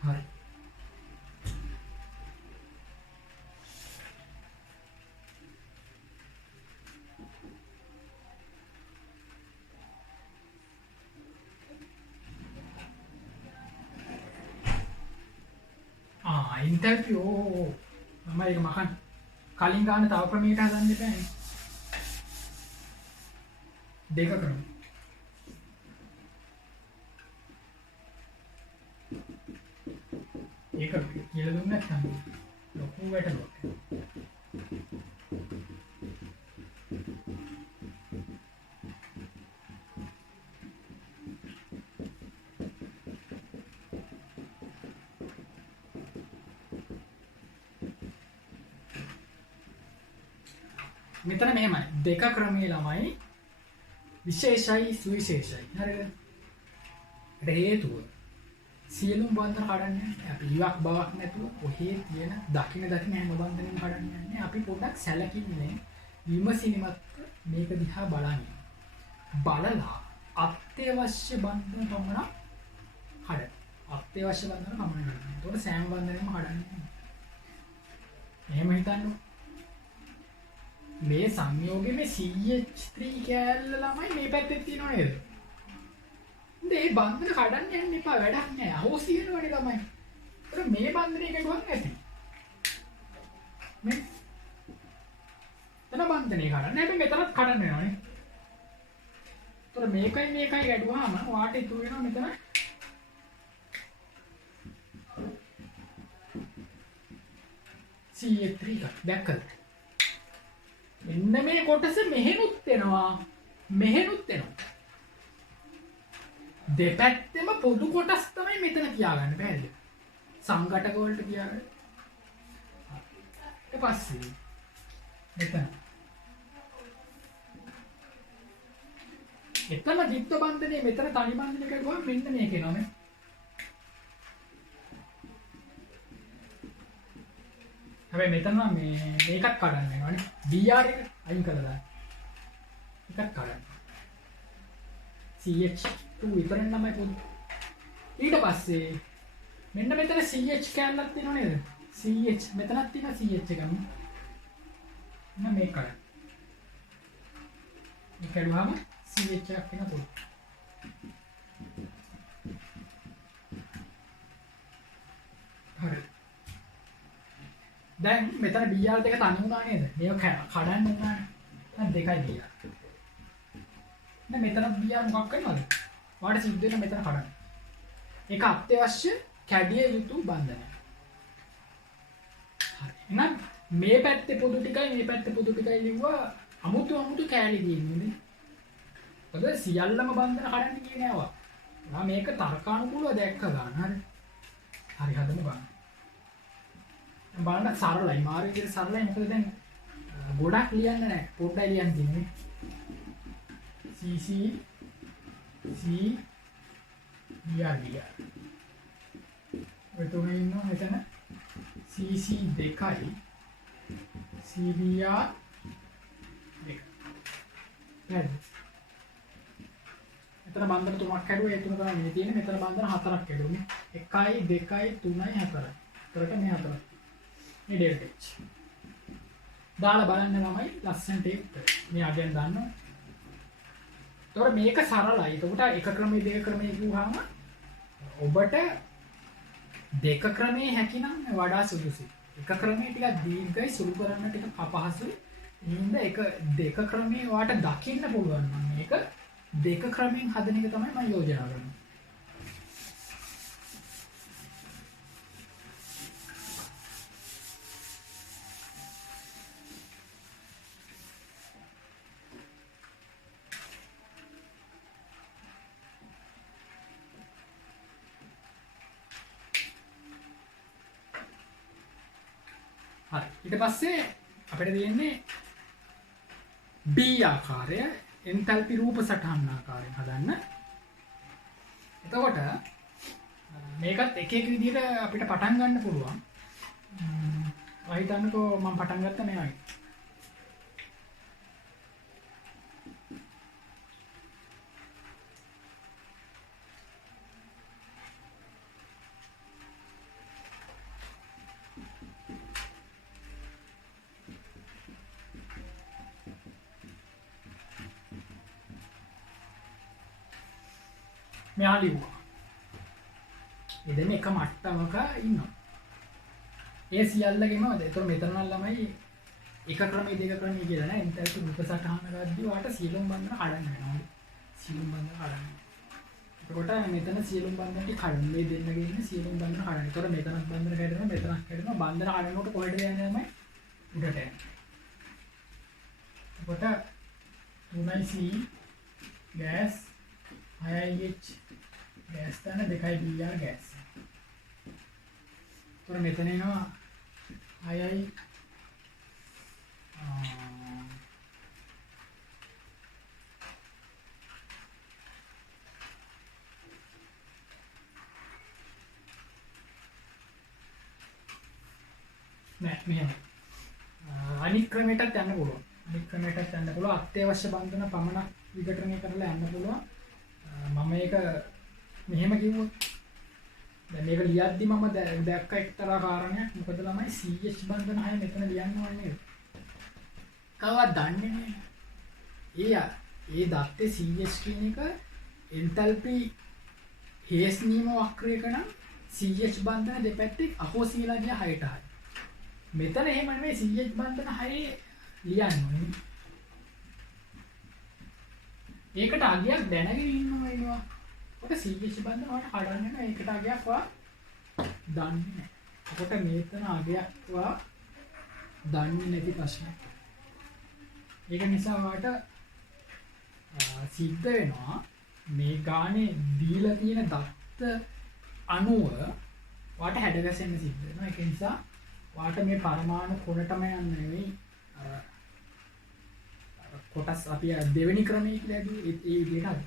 හරි enthalpy මම ඒක මකන් කලින් ගන්න තව ක්‍රමයකට හදන්න එපානේ දෙක ක්‍රම ඒක කියලා දුන්නේ නැත්නම් ලොකු වැටලුවක් මෙතන මෙහෙමයි දෙක ක්‍රමයේ ළමයි විශේෂයි සුවිශේෂයි හරිද ඒට හේතුව සියලුම බන්ධන කඩන්නේ අපි ඉවක් බවක් නැතුව ඔහේ තියෙන දකින්න හැම බන්ධනෙම කඩන්නේ නැහැ අපි පොඩ්ඩක් සැලකින්නේ විමසිලිමත් මේක දිහා බලලා අත්‍යවශ්‍ය බන්ධන පමණක් කඩ අත්‍යවශ්‍ය බන්ධන පමණක් කඩන්න. ඒතකොට සෑම බන්ධනෙම කඩන්නේ එහෙම හිතන්නකො මේ සංයෝගයේ මේ CH3 කෑල්ල ළමයි මේ පැත්තේ තියෙනව නේද? මේ බන්ධන කඩන්න යන්න එපා වැඩක් නෑ. අහෝසි වෙනවනේ තමයි. ඒතර මේ බන්ධනේ කඩුවක් නැති. මේ තන බන්ධනේ කඩන්න. හැබැයි මෙතනත් කඩන්න වෙනවනේ. ඒතර මේකයි ගැඩුවාම වාට ඉතුරු වෙනවා මෙතන CH3 එක දැක්කද? මෙන්න මේ කොටස මෙහෙනුත් එනවා දෙපැත්තෙම පොදු කොටස් තමයි මෙතන තියාගන්න බෑද සංඝටක වලට තියාගන්න ඊට පස්සේ මෙතන දිත්ත බන්ධනේ මෙතන තනි බන්ධනේ කරුවා මෙන්න මේක එනවා මේ හැබැයි මෙතන මේකත් කඩන්න වෙනවනේ BR එක අයින් කරලා දාන්න. එකක් කඩන්න. CH2 විතරක් තමයි පොදු. ඊට පස්සේ මෙන්න මෙතන CH කැලලක් තියෙනව නේද? CH මෙතනක් තියෙන CH එක ගමු. මෙන්න මේක කඩන්න. මේක කරුවාම CH එකක් වෙන පොදු. හරි. දැන් මෙතන BR දෙක තනි වුණා නේද? මේක කඩන්න උනානේ. දැන් දෙකයි BR. දැන් මෙතන BR මොකක් කරනවද? වාට සිද්ධ වෙන මෙතන කඩන්න. ඒක අත්‍යවශ්‍ය කැඩිය යුතු බන්ධනයක්. හරි. එහෙනම් මේ පැත්තේ පොදු ටිකයි මේ පැත්තේ පොදු ටිකයි ලිව්වා අමුතු කැලි දින්නේ. ඔද සියල්ලම බන්ධන කඩන්න කියන්නේ ආවා. ඔයා මේක තර්කානුකූලව දැක්ක ගන්න. හරි. හරි හදමු බලන්න. බලන්න සරලයි මාරු විදිහට සරලයි මොකද දැන් ගොඩක් ලියන්න නැහැ පොඩ්ඩයි ලියන්න තියෙන්නේ CC C BR ඔය තුනේ ඉන්නවා මෙතන CC දෙකයි CBR දෙක හරි මෙතන බන්ධන තුනක් කැඩුවා ඒ තුන තමයි මේ තියෙන්නේ මෙතන බන්ධන හතරක් කැඩුනේ 1 2 3 4 කරට මේ හතරක් මේ ඩෙල්ටා H දාලා බලන්න ළමයි ලස්සනට ඒක මේ අගයන් දාන්න. ඒතකොට මේක සරලයි. එතකොට එක ක්‍රමයේ දෙක ක්‍රමයේ කිව්වහම ඔබට දෙක ක්‍රමයේ හැකිනම් වඩා සුදුසුයි. එක ක්‍රමයේ ටිකක් දීර්ඝයි සුළු කරන්න ටිකක් අපහසුයි. හින්ද එක දෙක ක්‍රමේ වාට දකින්න පුළුවන් නම් මේක දෙක ක්‍රමෙන් හදන එක තමයි මම යෝජනා කරන්නේ. හරි. ඊට පස්සේ අපිට තියෙන්නේ B ආකාරය එන්තල්පි රූප සටහන් ආකාරයෙන් හදන්න. එතකොට මේකත් එක එක විදිහට අපිට පටන් ගන්න පුළුවන්. හිතන්නකෝ මම පටන් ගත්තා මේ වගේ. මෙයා ලිව්වා. එදෙන එක මට්ටමක ඉන්නවා. ඒ සියල්ලගෙම ඒතර මෙතන නම් ළමයි එක ක්‍රමයේ දෙක ක්‍රමයේ කියලා නෑ. එන්තල්පි රූප සටහන ගද්දී වාට සියලුම බන්ධන කඩන්න වෙනවා. සියලුම බන්ධන කඩන්න. එතකොට මෙතන සියලුම බන්ධන ටික කඩන්න. මේ දෙන්නගේ ඉන්න සියලුම බන්ධන කඩන්න. ඒතර මෙතනත් බන්ධන කැඩෙනවා මෙතනත් කැඩෙනවා. බන්ධන කඩනකොට කොහෙද යන්නේ තමයි උඩට යන්නේ. එතකොට 3C ගෑස් 6IH ගෑස් තන 2IBr ගෑස්. එතකොට මෙතන එනවා 6I නෑ මෙහෙම අනිත් ක්‍රමයටත් යන්න පුළුවන්. අනිත් ක්‍රමයටත් යන්න පුළුවන්. අත්‍යවශ්‍ය බන්ධන පමණක් විඝටනය කරලා යන්න පුළුවන්. මම මේක මෙහෙම කිව්වොත් දැන් මේක ලියද්දි මම දැක්ක එක්තරා කාරණයක්. මොකද ළමයි CH බන්ධන 6 මෙතන ලියන්න ඕනේ. කවවත් දන්නේ නැහැ. ඒ දත්තේ CH කියන එක එන්තල්පි හේස් නියම වක්‍රයක නම් CH බන්ධන දෙපැත්තේ අහෝසි වෙලා ගිය 6ට හරි. මෙතන එහෙම නෙමෙයි CH බන්ධන 6 ලියන්න ඕනේ. ඒකට අගයක් දැනගෙන ඉන්නවා එනවා. කොට CH බන්ධන වලට කඩන්න නෑ. ඒකට අගයක් වා දන්නේ නෑ. කොට මෙතන අගයක් වා දන්නේ නැති ප්‍රශ්නයක්. ඒක නිසා වාට සිද්ධ වෙනවා මේ ගානේ දීලා තියෙන දත්ත අණුව වාට හැඩගැසෙන්න සිද්ධ වෙනවා. ඒක නිසා වාට මේ පරමාණු කොනටම යන්න නෙවෙයි කොටස් අපි දෙවෙනි ක්‍රමයේ කියලා ඒ විදිහට හරි.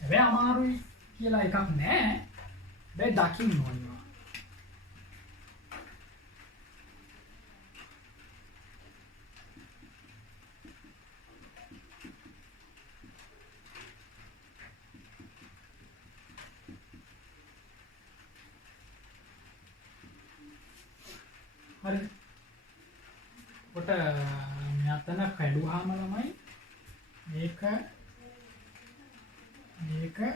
හැබැයි අමාරුයි කියලා එකක් නෑ. හැබැයි දකින්න ඕනවා. හරි. කොට මෙතන කැඩුවාම ළමයි මේක මේකනේ.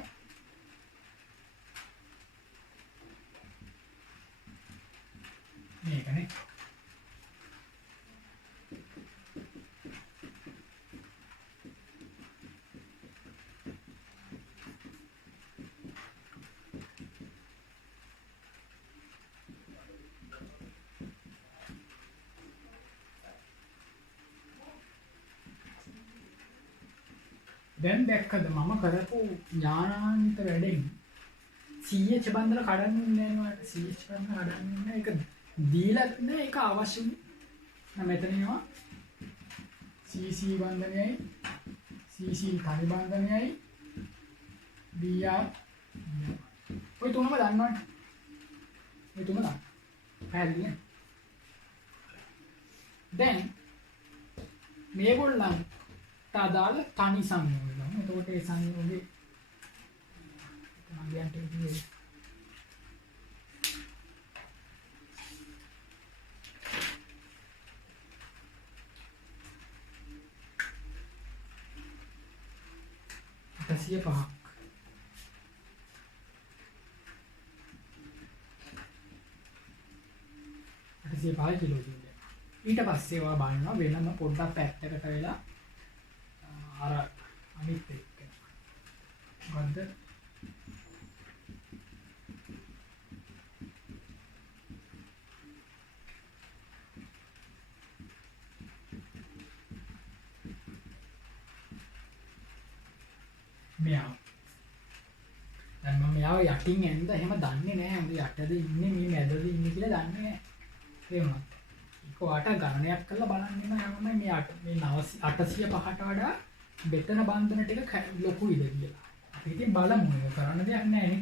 දැන් දැක්කද මම කරපු ඥානාන්විත වැඩෙන් CH බන්ධන කඩන්නේ නැහැ නේද? CH බන්ධන කඩන්නේ නැහැ. ඒක දීලා නැහැ. ඒක අවශ්‍ය නෑ. මෙතන එනවා CC බන්ධනයයි CC තනි බන්ධනයයි BR ඔය තුනම දන්නවනේ. ඔය තුනම දන්න. පැහැදිලි නේද? දැන් මේගොල්ලන් අදාළ තනි සංයෝග ගන්න. එතකොට ඒ සංයෝගේ මගියන්ට කියන්නේ සිය පහක්. 805 කිලෝ ජූල් එක. ඊට පස්සේ ඔයා බලනවා වෙනම පොඩ්ඩක් පැත්තකට වෙලා අර අනිත් එක්ක. මොකද්ද? මෙයා දැන් මම මෙයාව යටින් ඇඳ එහෙම දන්නේ නැහැ. හොඳ යටද ඉන්නේ මේ මැදද ඉන්නේ කියලා දන්නේ නැහැ. තේරුණාද? ඒක ඔයාට ගණනයක් කරලා බලන්නෙම යමයි මේ 805ට වඩා බෙතන බන්ධන ටික ලොකුයිද කියලා. අපි ඉතින් බලමු. ඒක කරන්න දෙයක් නැහැ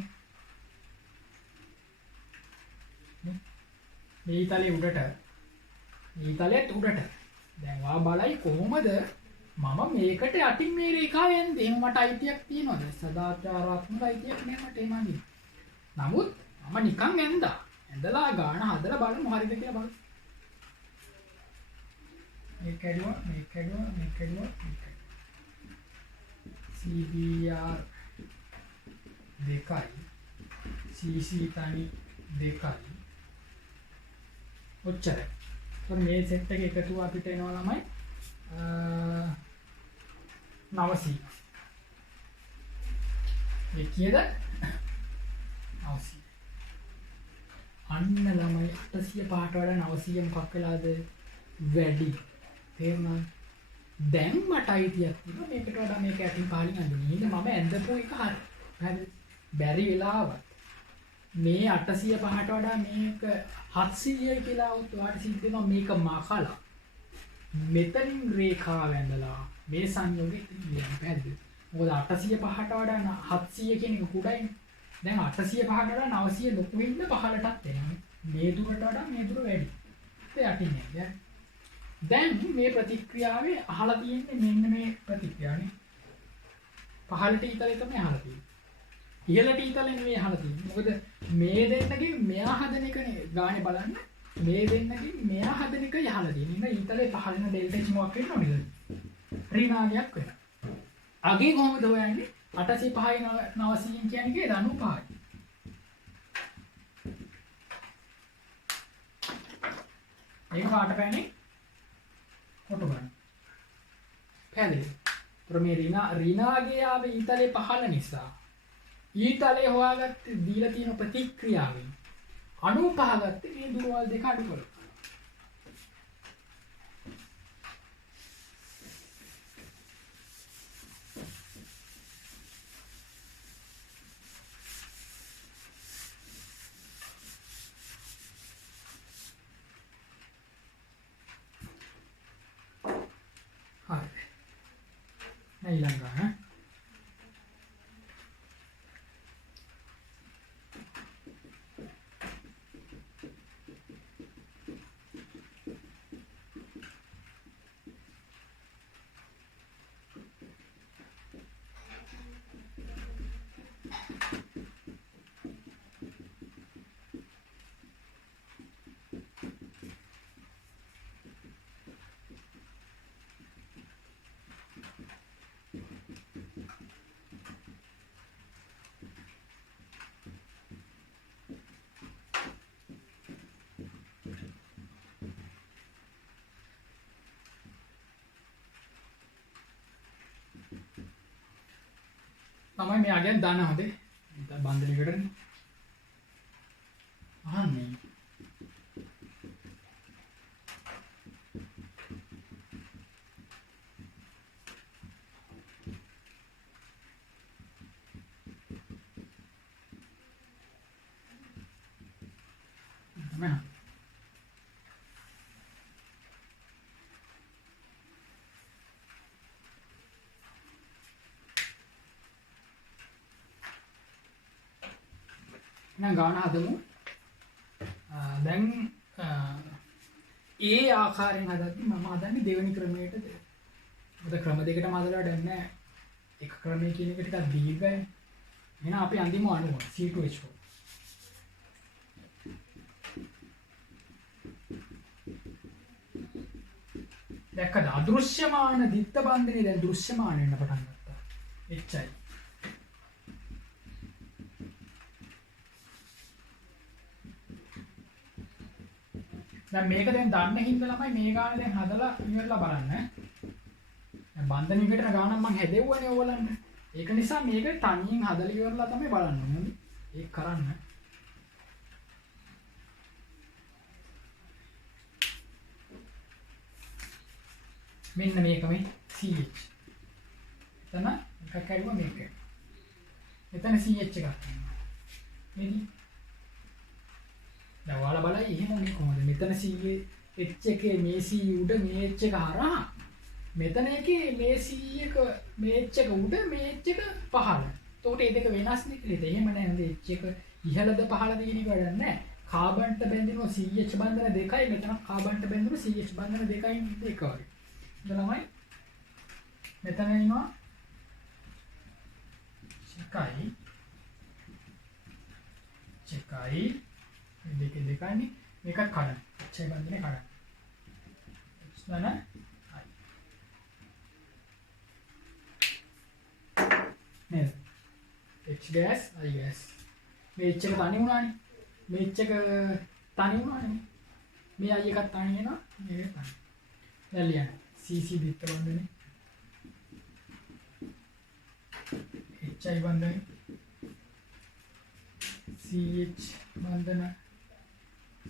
නේ. මේ ඊතලේ උඩට මේ ඊතලෙත් උඩට දැන් ඔයා බලයි කොහොමද මම මේකට යටින් මේ රේඛාව යන්නේ. එහෙනම් මට අයිතියක් තියනවද? සදාචාරාත්මක අයිතියක් නෑ මට එමාගේ. නමුත් මම නිකන් ඇඳලා ගාන හදලා බලමු හරිද කියලා බලමු. මේක කැඩුවා. CBR 2යි CC තනි 2යි ඔච්චරයි. ඒත් මේ සෙට් එක එකතුව අපිට එනවා ළමයි 900. මේ කීයද? 900. අන්න ළමයි 805ට වඩා 900 මොකක් වෙලාද වැඩි. තේරුණාද? දැන් මට අයිතියක් තියෙනවා මේකට වඩා මේක ඇටින් පහලින් අඳින්න. ඉතින් මම ඇඳපු එක හරි. හරිද? බැරි වෙලාවත් මේ 805ට වඩා මේක 700යි කියලා වුත් ඔයාලට සිද්ධ වෙනවා මේක මකලා. මෙතනින් රේඛාව ඇඳලා මේ සංයෝගෙත් ඉන්නේ පැහැදිලිද? මොකද 805ට වඩා 700 කියන එක කුඩයිනේ. දැන් 805ට වඩා 900 ලොකු වෙන්න පහළටත් එනවා. මේ දුරට වඩා මේ දුර වැඩි. ඒ යටින් නේද? දැන් මේ ප්‍රතික්‍රියාවේ අහලා තියෙන්නේ මෙන්න මේ ප්‍රතික්‍රියාවනේ. පහළට ඊතලේ තමයි අහලා තියෙන්නේ. ඉහළට ඊතලේ නෙවෙයි අහලා තියෙන්නේ. මොකද මේ දෙන්නගෙන් මෙයා හදන එකනේ ගානේ බලන්න. මේ දෙන්නගෙන් මෙයා හදන එක යහලා තියෙන්නේ. ඉතින් ඊතලේ පහළන ඩෙල්ටා H මොකක් වෙනවද? ඍණාංගයක් වෙනවා. අගේ කොහොමද හොයන්නේ? 805යි 900න් කියන්නේ 95යි. ඒක කාට පැන්නේ? කොට ගන්න. පැහැදිලි. ප්‍රමේ ඍණාගේ ආවේ ඊතලේ පහළ නිසා. ඊතලේ හොයාගත්තේ දීලා තියෙන ප්‍රතික්‍රියාවෙන් 95 ගත්තේ මේ දුරවල් දෙක අඩු කරලා. හරි. ඊළඟ ගන්න. තමයි මේ අගයන් දාන්න හොඳේ. බන්ධනයකටනේ. අහන්නේ. තමයි. එහෙනම් ගාන හදමු. දැන් ඒ ආකාරයෙන් හදද්දි මම හදන්නේ දෙවෙනි ක්‍රමයටද. මොකද ක්‍රම දෙකටම හදලා වැඩක් නැහැ. එක ක්‍රමයේ කියන එක ටිකක් දීර්ඝයි. එහෙනම් අපි අඳිමු අණුව C2H4. දැක්කද අදෘශ්‍යමාන දිත්ත බන්ධනේ දැන් දෘශ්‍යමාන වෙන්න පටන් ගත්තා. එච්චයි. දැන් මේක දැන් දන්න හින්දා ළමයි මේ ගාන දැන් හදලා ඉවරලා බලන්න. දැන් බන්ධනයකට ගානක් මම හැදෙව්වනේ ඕගොල්ලන්ට. ඒක නිසා මේක තනියෙන් හදලා ඉවරලා තමයි බලන්න ඕනේ. ඒක කරන්න. මෙන්න මේක මේ CH. එතන එකක් කරුවා මේක. එතන CH එකක් තියෙනවා. මෙදි. දැන් ඔයාලා බලයි එහෙම උනේ කොහොමද? මෙතන CH එකේ මේ C උඩ මේ H එක හරහා. මෙතන එකේ මේ C එක මේ H එක උඩ මේ H එක පහළ. එතකොට මේ දෙක වෙනස් නේ. එහෙම නැහැ නේද? H එක ඉහළද පහළද කියන එක වැඩක් නැහැ. කාබන්ට බැඳෙනවා CH බන්ධන දෙකයි මෙතන කාබන්ට බැඳෙනවා CH බන්ධන දෙකයි දෙක වගේ. ළමයි මෙතන ඉන්නවා චෙකයි දෙකේ දෙකයිනේ මේකත් කඩන චේ බන්ධනේ කඩන ස්නන නේද H gas I gas මේ H එක තනි වුණානේ මේ H එක තනි වුණානේ මේ I එකත් තනි වෙනවා මේක තනි දැන් ලියන්න CC දිත්ත බන්ධනේ HI බන්ධනේ CH බන්ධන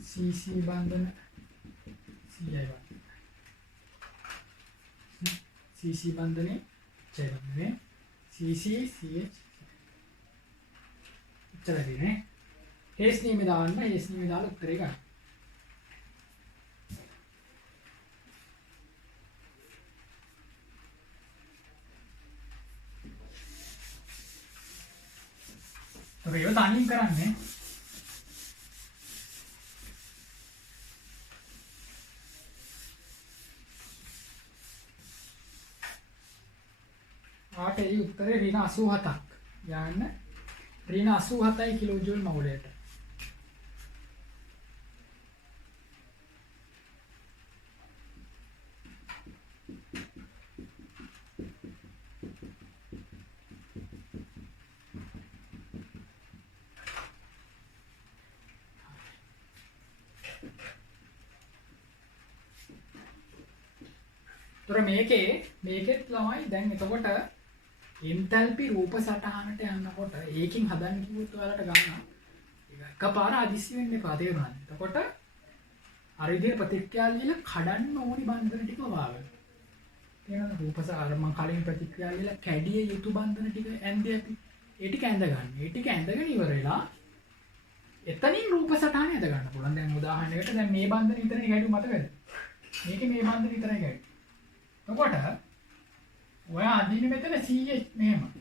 CC බන්ධන CI බන්ධන CC බන්ධනේ HI බන්ධනේ CC CH ඉතරදීනේ හේස් නියම දාන්න හේස් නියම දාලා උත්තරේ ගන්න ඔබ ඒව තනියෙන් කරන්නේ ආටේ උත්තරේ ඍණ 87ක් යන්න ඍණ 87යි කිලෝ ජූල් මවුලයට තොර මේකෙත් ළමයි දැන් එතකොට එන්තල්පි රූප සටහනට යනකොට ඒකෙන් හදන්න කිව්වොත් ඔයාලට ගන්න එකපාර අදිස්සි වෙන්න එපා තේරුණාද? එතකොට අර විදිහට ප්‍රතික්‍රියා ලියලා කඩන්න ඕනි බන්ධන ටික වාගන්න. තේරෙනවද? රූපසාර මම කලින් ප්‍රතික්‍රියා ලියලා කැඩිය යුතු බන්ධන ටික ඇන්දේ අපි. ඒ ටික ඇඳ ගන්න. ඒ ටික ඇඳගෙන ඉවර වෙලා එතනින් රූප සටහන ඇඳ ගන්න පුළුවන්. දැන් උදාහරණයකට දැන් මේ බන්ධන විතරනේ ගැටු මතකද? මේකේ මේ බන්ධන විතරයි ගැටු. එතකොට ඔයා අදින්නේ මෙතන CH මෙහෙම.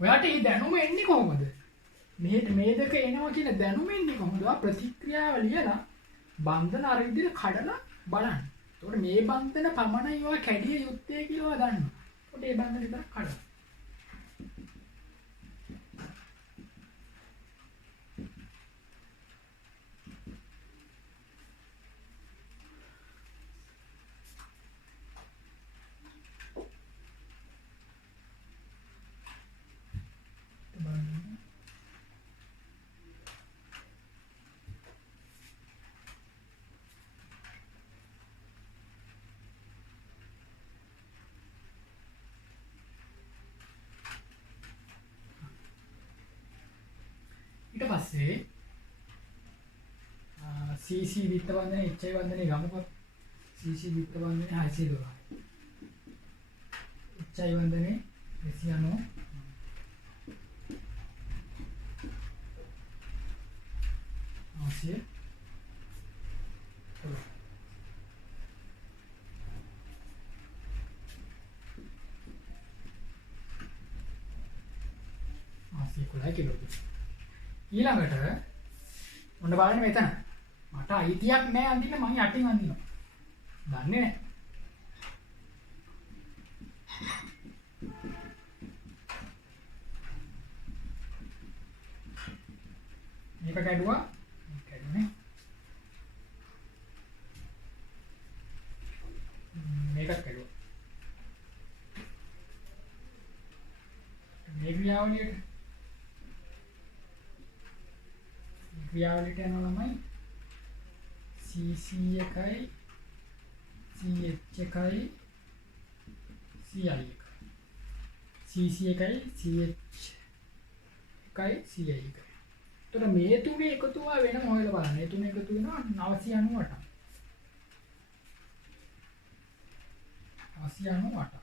ඔයාට මේ දැනුම එන්නේ කොහොමද? මේ දෙක එනවා කියන දැනුම එන්නේ කොහොමද? ප්‍රතික්‍රියාව ලියලා බන්ධන අර විදිහට කඩලා බලන්න. එතකොට මේ බන්ධන පමණයි ඔයා කැඩිය යුත්තේ කියලා ඔයා දන්නවා. එතකොට මේ බන්ධන විතර කඩලා ඊට පස්සේ CC විත්ත බන්ධනේ HI බන්ධනේ ගමුකෝ CC විත්ත බන්ධනේ 612 HI බන්ධනේ 290 ආසිය කොලයි කිලෝ ඊළඟට ඔන්න බලන්න මෙතන මට අයිතියක් නෑ අඳින්න මම යටින් අඳිනවා දන්නේ නෑ මේක කැඩුවා කැඩුනේ මේකත් කැඩුවා ක්‍රියාවලියට යනවා ළමයි CC එකයි CH එකයි CI එකයි CC එකයි CH එකයි CI එකයි. එතකොට මේ තුනේ එකතු වෙනවා වෙනම හොයලා බලන්න. මේ තුනේ එකතු වෙනවා 998. 998.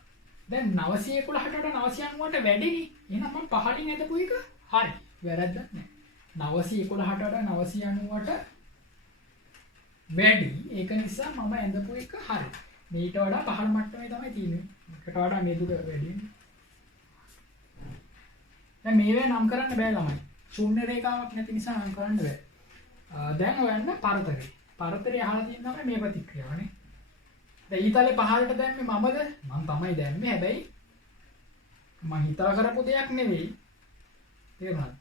දැන් 911ට වඩා 998 වැඩිනේ. එහෙනම් මම පහලින් ඇදපු එක හරි. වැරද්දක් නැහැ. 911ට වඩා 998 වැඩි. ඒක නිසා මම ඇඳපු එක හරි. මේට වඩා පහළ මට්ටමේ තමයි තියෙන්නේ. ඒකට වඩා මේ දුර වැඩි. දැන් මේවා නම් කරන්න බෑ ළමයි. ශූන්‍ය රේඛාවක් නැති නිසා නම් කරන්න බෑ. දැන් ඔයන්න පරතරය. පරතරය අහලා තියෙනවා මේ ප්‍රතික්‍රියාවනේ. දැන් ඊතලේ පහළට දැම්මේ මමද? මම තමයි දැම්මේ. හැබැයි මම හිතා කරපු දෙයක් නෙවෙයි. තේරුණාද?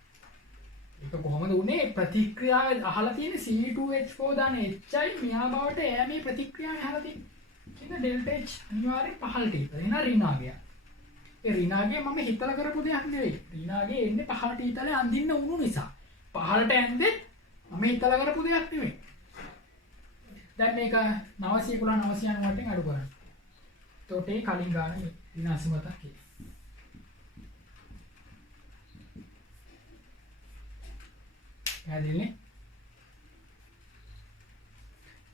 ඒක කොහොමද උනේ? ප්‍රතික්‍රියාව අහලා තියෙන්නේ C2H4 දාන HI මෙහා බවට එයා මේ ප්‍රතික්‍රියාව අහලා තියෙන්නේ. කියන ඩෙල්ටා H අනිවාර්යෙන් පහළට ඉතල. එන ඍණාගය. ඒ ඍණාගය මම හිතලා කරපු දෙයක් නෙවෙයි. ඍණාගය එන්නේ පහළට ඉතලේ අඳින්න උණු නිසා. පහළට ඇන්දෙත් මම හිතලා කරපු දෙයක් නෙවෙයි. දැන් මේක 911 998න් අඩු කරන්න. එතකොට ඒ කලින් ගාන විනාශමතක් කියලා. පැහැදිලිනේ?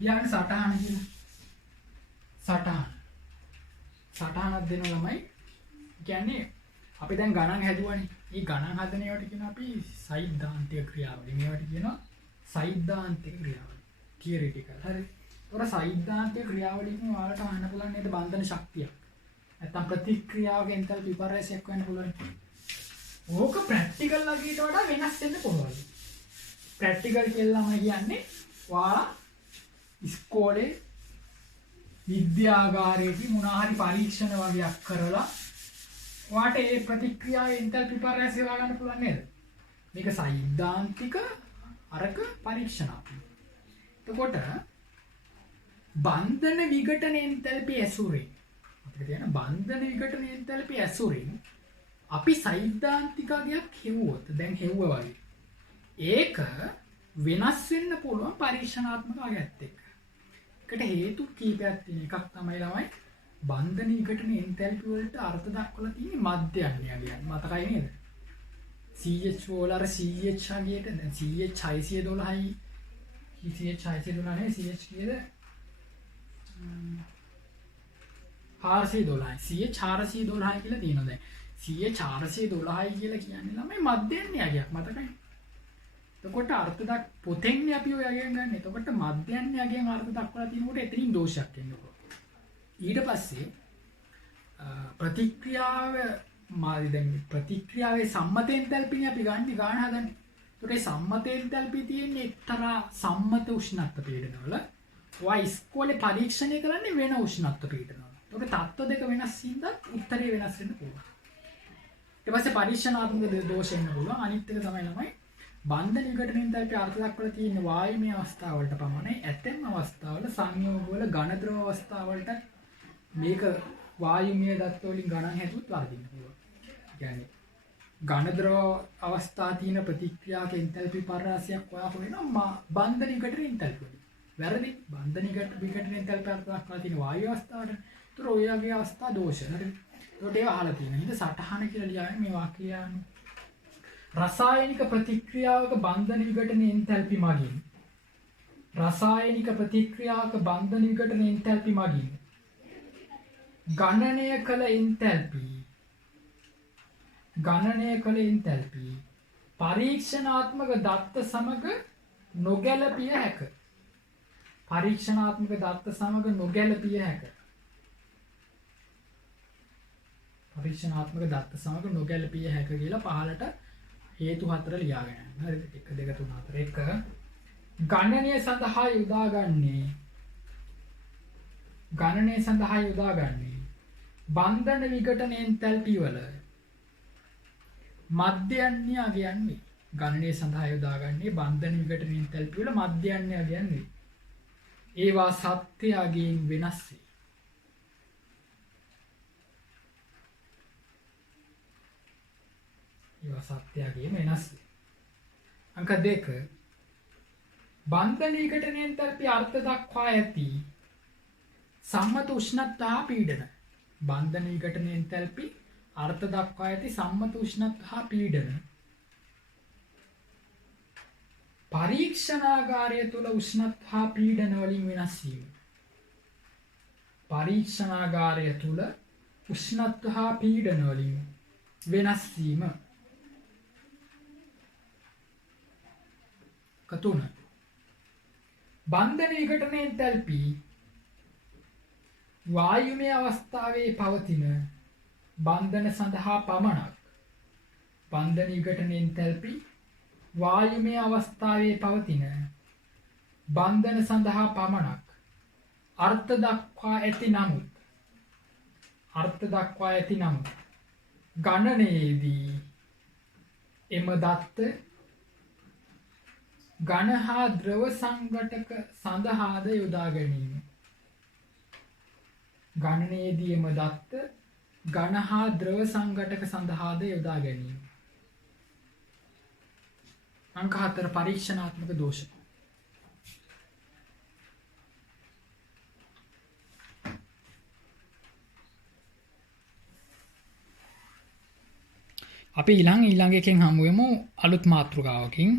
ඊයන් සටහන කියලා. සටහනක් දෙන ළමයි කියන්නේ අපි දැන් ගණන් හැදුවානේ. මේ ගණන් හදන ඒවාට කියන අපි සෛද්ධාන්තික ක්‍රියාවලිය. මේවට කියනවා සෛද්ධාන්තික ක්‍රියාවලිය. තියරිටිකල්. හරි. ඒතොර සෛද්ධාන්තික ක්‍රියාවලියකින් ඔයාලට අහන්න පුළුවන් නේද බන්ධන ශක්තියක්. නැත්තම් ප්‍රතික්‍රියාවක එන්තල්පි විපර්යාසයක් වෙන්න පුළුවන්. ඕක ප්‍රැක්ටිකල් ලගීට වඩා වෙනස් වෙන්න පුළුවන්. ප්‍රැක්ටිකල් කියලා මම කියන්නේ ඔයාලා ඉස්කෝලේ විද්‍යාගාරයේදී මොනවා හරි පරීක්ෂණ වගේක් කරලා ඔයාට ඒ ප්‍රතික්‍රියාවේ එන්තල්පි විපර්යාසය හොයාගන්න පුළුවන් නේද? මේක සෛද්ධාන්තික අරක පරීක්ෂණාත්මක. එතකොට බන්ධන විඝටන එන්තල්පි ඇසුරෙන් අපිට තියෙන බන්ධන විඝටන එන්තල්පි ඇසුරෙන් අපි සෛද්ධාන්තිකයක් හෙව්වොත් දැන් හෙව්වා වගේ ඒක වෙනස් වෙන්න පුළුවන් පරීක්ෂණාත්මක අගයත් එක්ක. ඒකට හේතු කීපයක් තියෙන එකක් තමයි ළමයි බන්ධන විඝටන එන්තල්පි වලට අර්ථ දක්වලා තියෙන්නේ මධ්‍යයන්ය කියන්නේ. මතකයි නේද? CH වල අර CH අගයට දැන් CH 612යි CH 612 නේ CH කීයද? 412යි. CH 412යි කියලා තියෙනවා දැන්. CH 412යි කියලා කියන්නේ ළමයි මධ්‍යයන්ය අගයක් මතකයි. එතකොට අර්ථ දක් පොතෙන්නේ අපි ඔය අගයෙන් ගන්න. එතකොට මධ්‍යයන්ය අගයෙන් අර්ථ දක්වලා තියෙනකොට එතනින් දෝෂයක් එනවා. ඊට පස්සේ ප්‍රතික්‍රියාව මාදි දැන් ප්‍රතික්‍රියාවේ සම්මත එන්තල්පිනේ අපි ගන්න ගාන හදන්නේ. ඒකට ඒ සම්මත එන්තල්පි තියෙන්නේ එක්තරා සම්මත උෂ්ණත්ව පීඩනවල. ඔය ඉස්කෝලේ පරීක්ෂණය කරන්නේ වෙන උෂ්ණත්ව පීඩනවල. ඒකට තත්ත්ව දෙක වෙනස් හින්දා උත්තරේ වෙනස් වෙන්න පුළුවන්. ඊට පස්සේ පරීක්ෂණාත්මක දෝෂ එන්න පුළුවන්. අනිත් එක තමයි ළමයි බන්ධන විඝටන එන්තල්පි අර්ථ දක්වලා තියෙන වායුමය අවස්ථාවලට පමණයි. ඇතැම් අවස්ථාවල සංයෝගවල ඝන ද්‍රව අවස්ථාවලට මේක වායුමය දත්ත වලින් ගණන් හැදුවත් වර්ධින්න පුළුවන්. කියන්නේ ඝන ද්‍රව අවස්ථා තියෙන ප්‍රතික්‍රියාවක එන්තල්පි පරාසයක් ඔයා හොයනවා බන්ධන විඝටන එන්තල්පි වලින්. වැරදි. බන්ධන විඝටන එන්තල්පි අර්ථ දක්වලා තියෙන වායු අවස්ථාවට. ඒතර ඔය වගේ අවස්ථා දෝෂ. හරි. ඒකට ඒවා අහලා තියෙනවා. හිත සටහන කියලා ලියාගෙන මේ වාක්‍යය රසායනික ප්‍රතික්‍රියාවක බන්ධන විඝටන එන්තල්පි මගින් රසායනික ප්‍රතික්‍රියාවක බන්ධන විඝටන එන්තල්පි මගින් ගණනය කළ එන්තල්පි පරීක්ෂණාත්මක දත්ත සමග නොගැලපිය හැක. පරීක්ෂණාත්මක දත්ත සමග නොගැලපිය හැක. පරීක්ෂණාත්මක දත්ත සමග නොගැලපිය හැක කියලා පහලට හේතු හතර ලියාගෙන යන්න. හරිද? 1 2 3 4 1 ගණනය සඳහා යොදාගන්නේ බන්ධන විඝටන එන්තල්පි වල මධ්‍යයන්‍ය අගයන්නේ. ගණනය සඳහා යොදාගන්නේ බන්ධන විඝටන එන්තල්පි වල මධ්‍යයන්‍ය අගයන්නේ. ඒවා සත්‍ය අගයෙන් වෙනස් වේ. ඒවා සත්‍යයගේ වෙනස්. අංක 2 බන්ධන විඝටන එන්තැල්පි අර්ථ දක්වා ඇති සම්මත උෂ්ණත්ව හා පීඩන. බන්ධන විඝටන එන්තැල්පි අර්ථ දක්වා ඇති සම්මත උෂ්ණත්ව හා පීඩන පරීක්ෂණාගාරය තුළ උෂ්ණත්ව හා පීඩන වලින් වෙනස් වීම. පරීක්ෂණාගාරය තුළ උෂ්ණත්ව හා පීඩන වලින් වෙනස් වීම. 3 බන්ධන විඝටන එන්තැල්පි වායුමය අවස්ථාවේ පවතින බන්ධන සඳහා පමණක්. බන්ධන විඝටන එන්තැල්පි වායුමය අවස්ථාවේ පවතින බන්ධන සඳහා පමණක් අර්ථ දක්වා ඇති නමුත් ගණනයේදී එම දත්ත ඝන හා ද්‍රව සංඝටක සඳහාද යොදා ගැනීම. ගණනයේදී එම දත්ත ඝන හා ද්‍රව සංඝටක සඳහාද යොදා ගැනීම. අංක 4 පරීක්ෂණාත්මක දෝෂ. අපි ඊළඟ එකෙන් හමු වෙමු අලුත් මාතෘකාවකින්.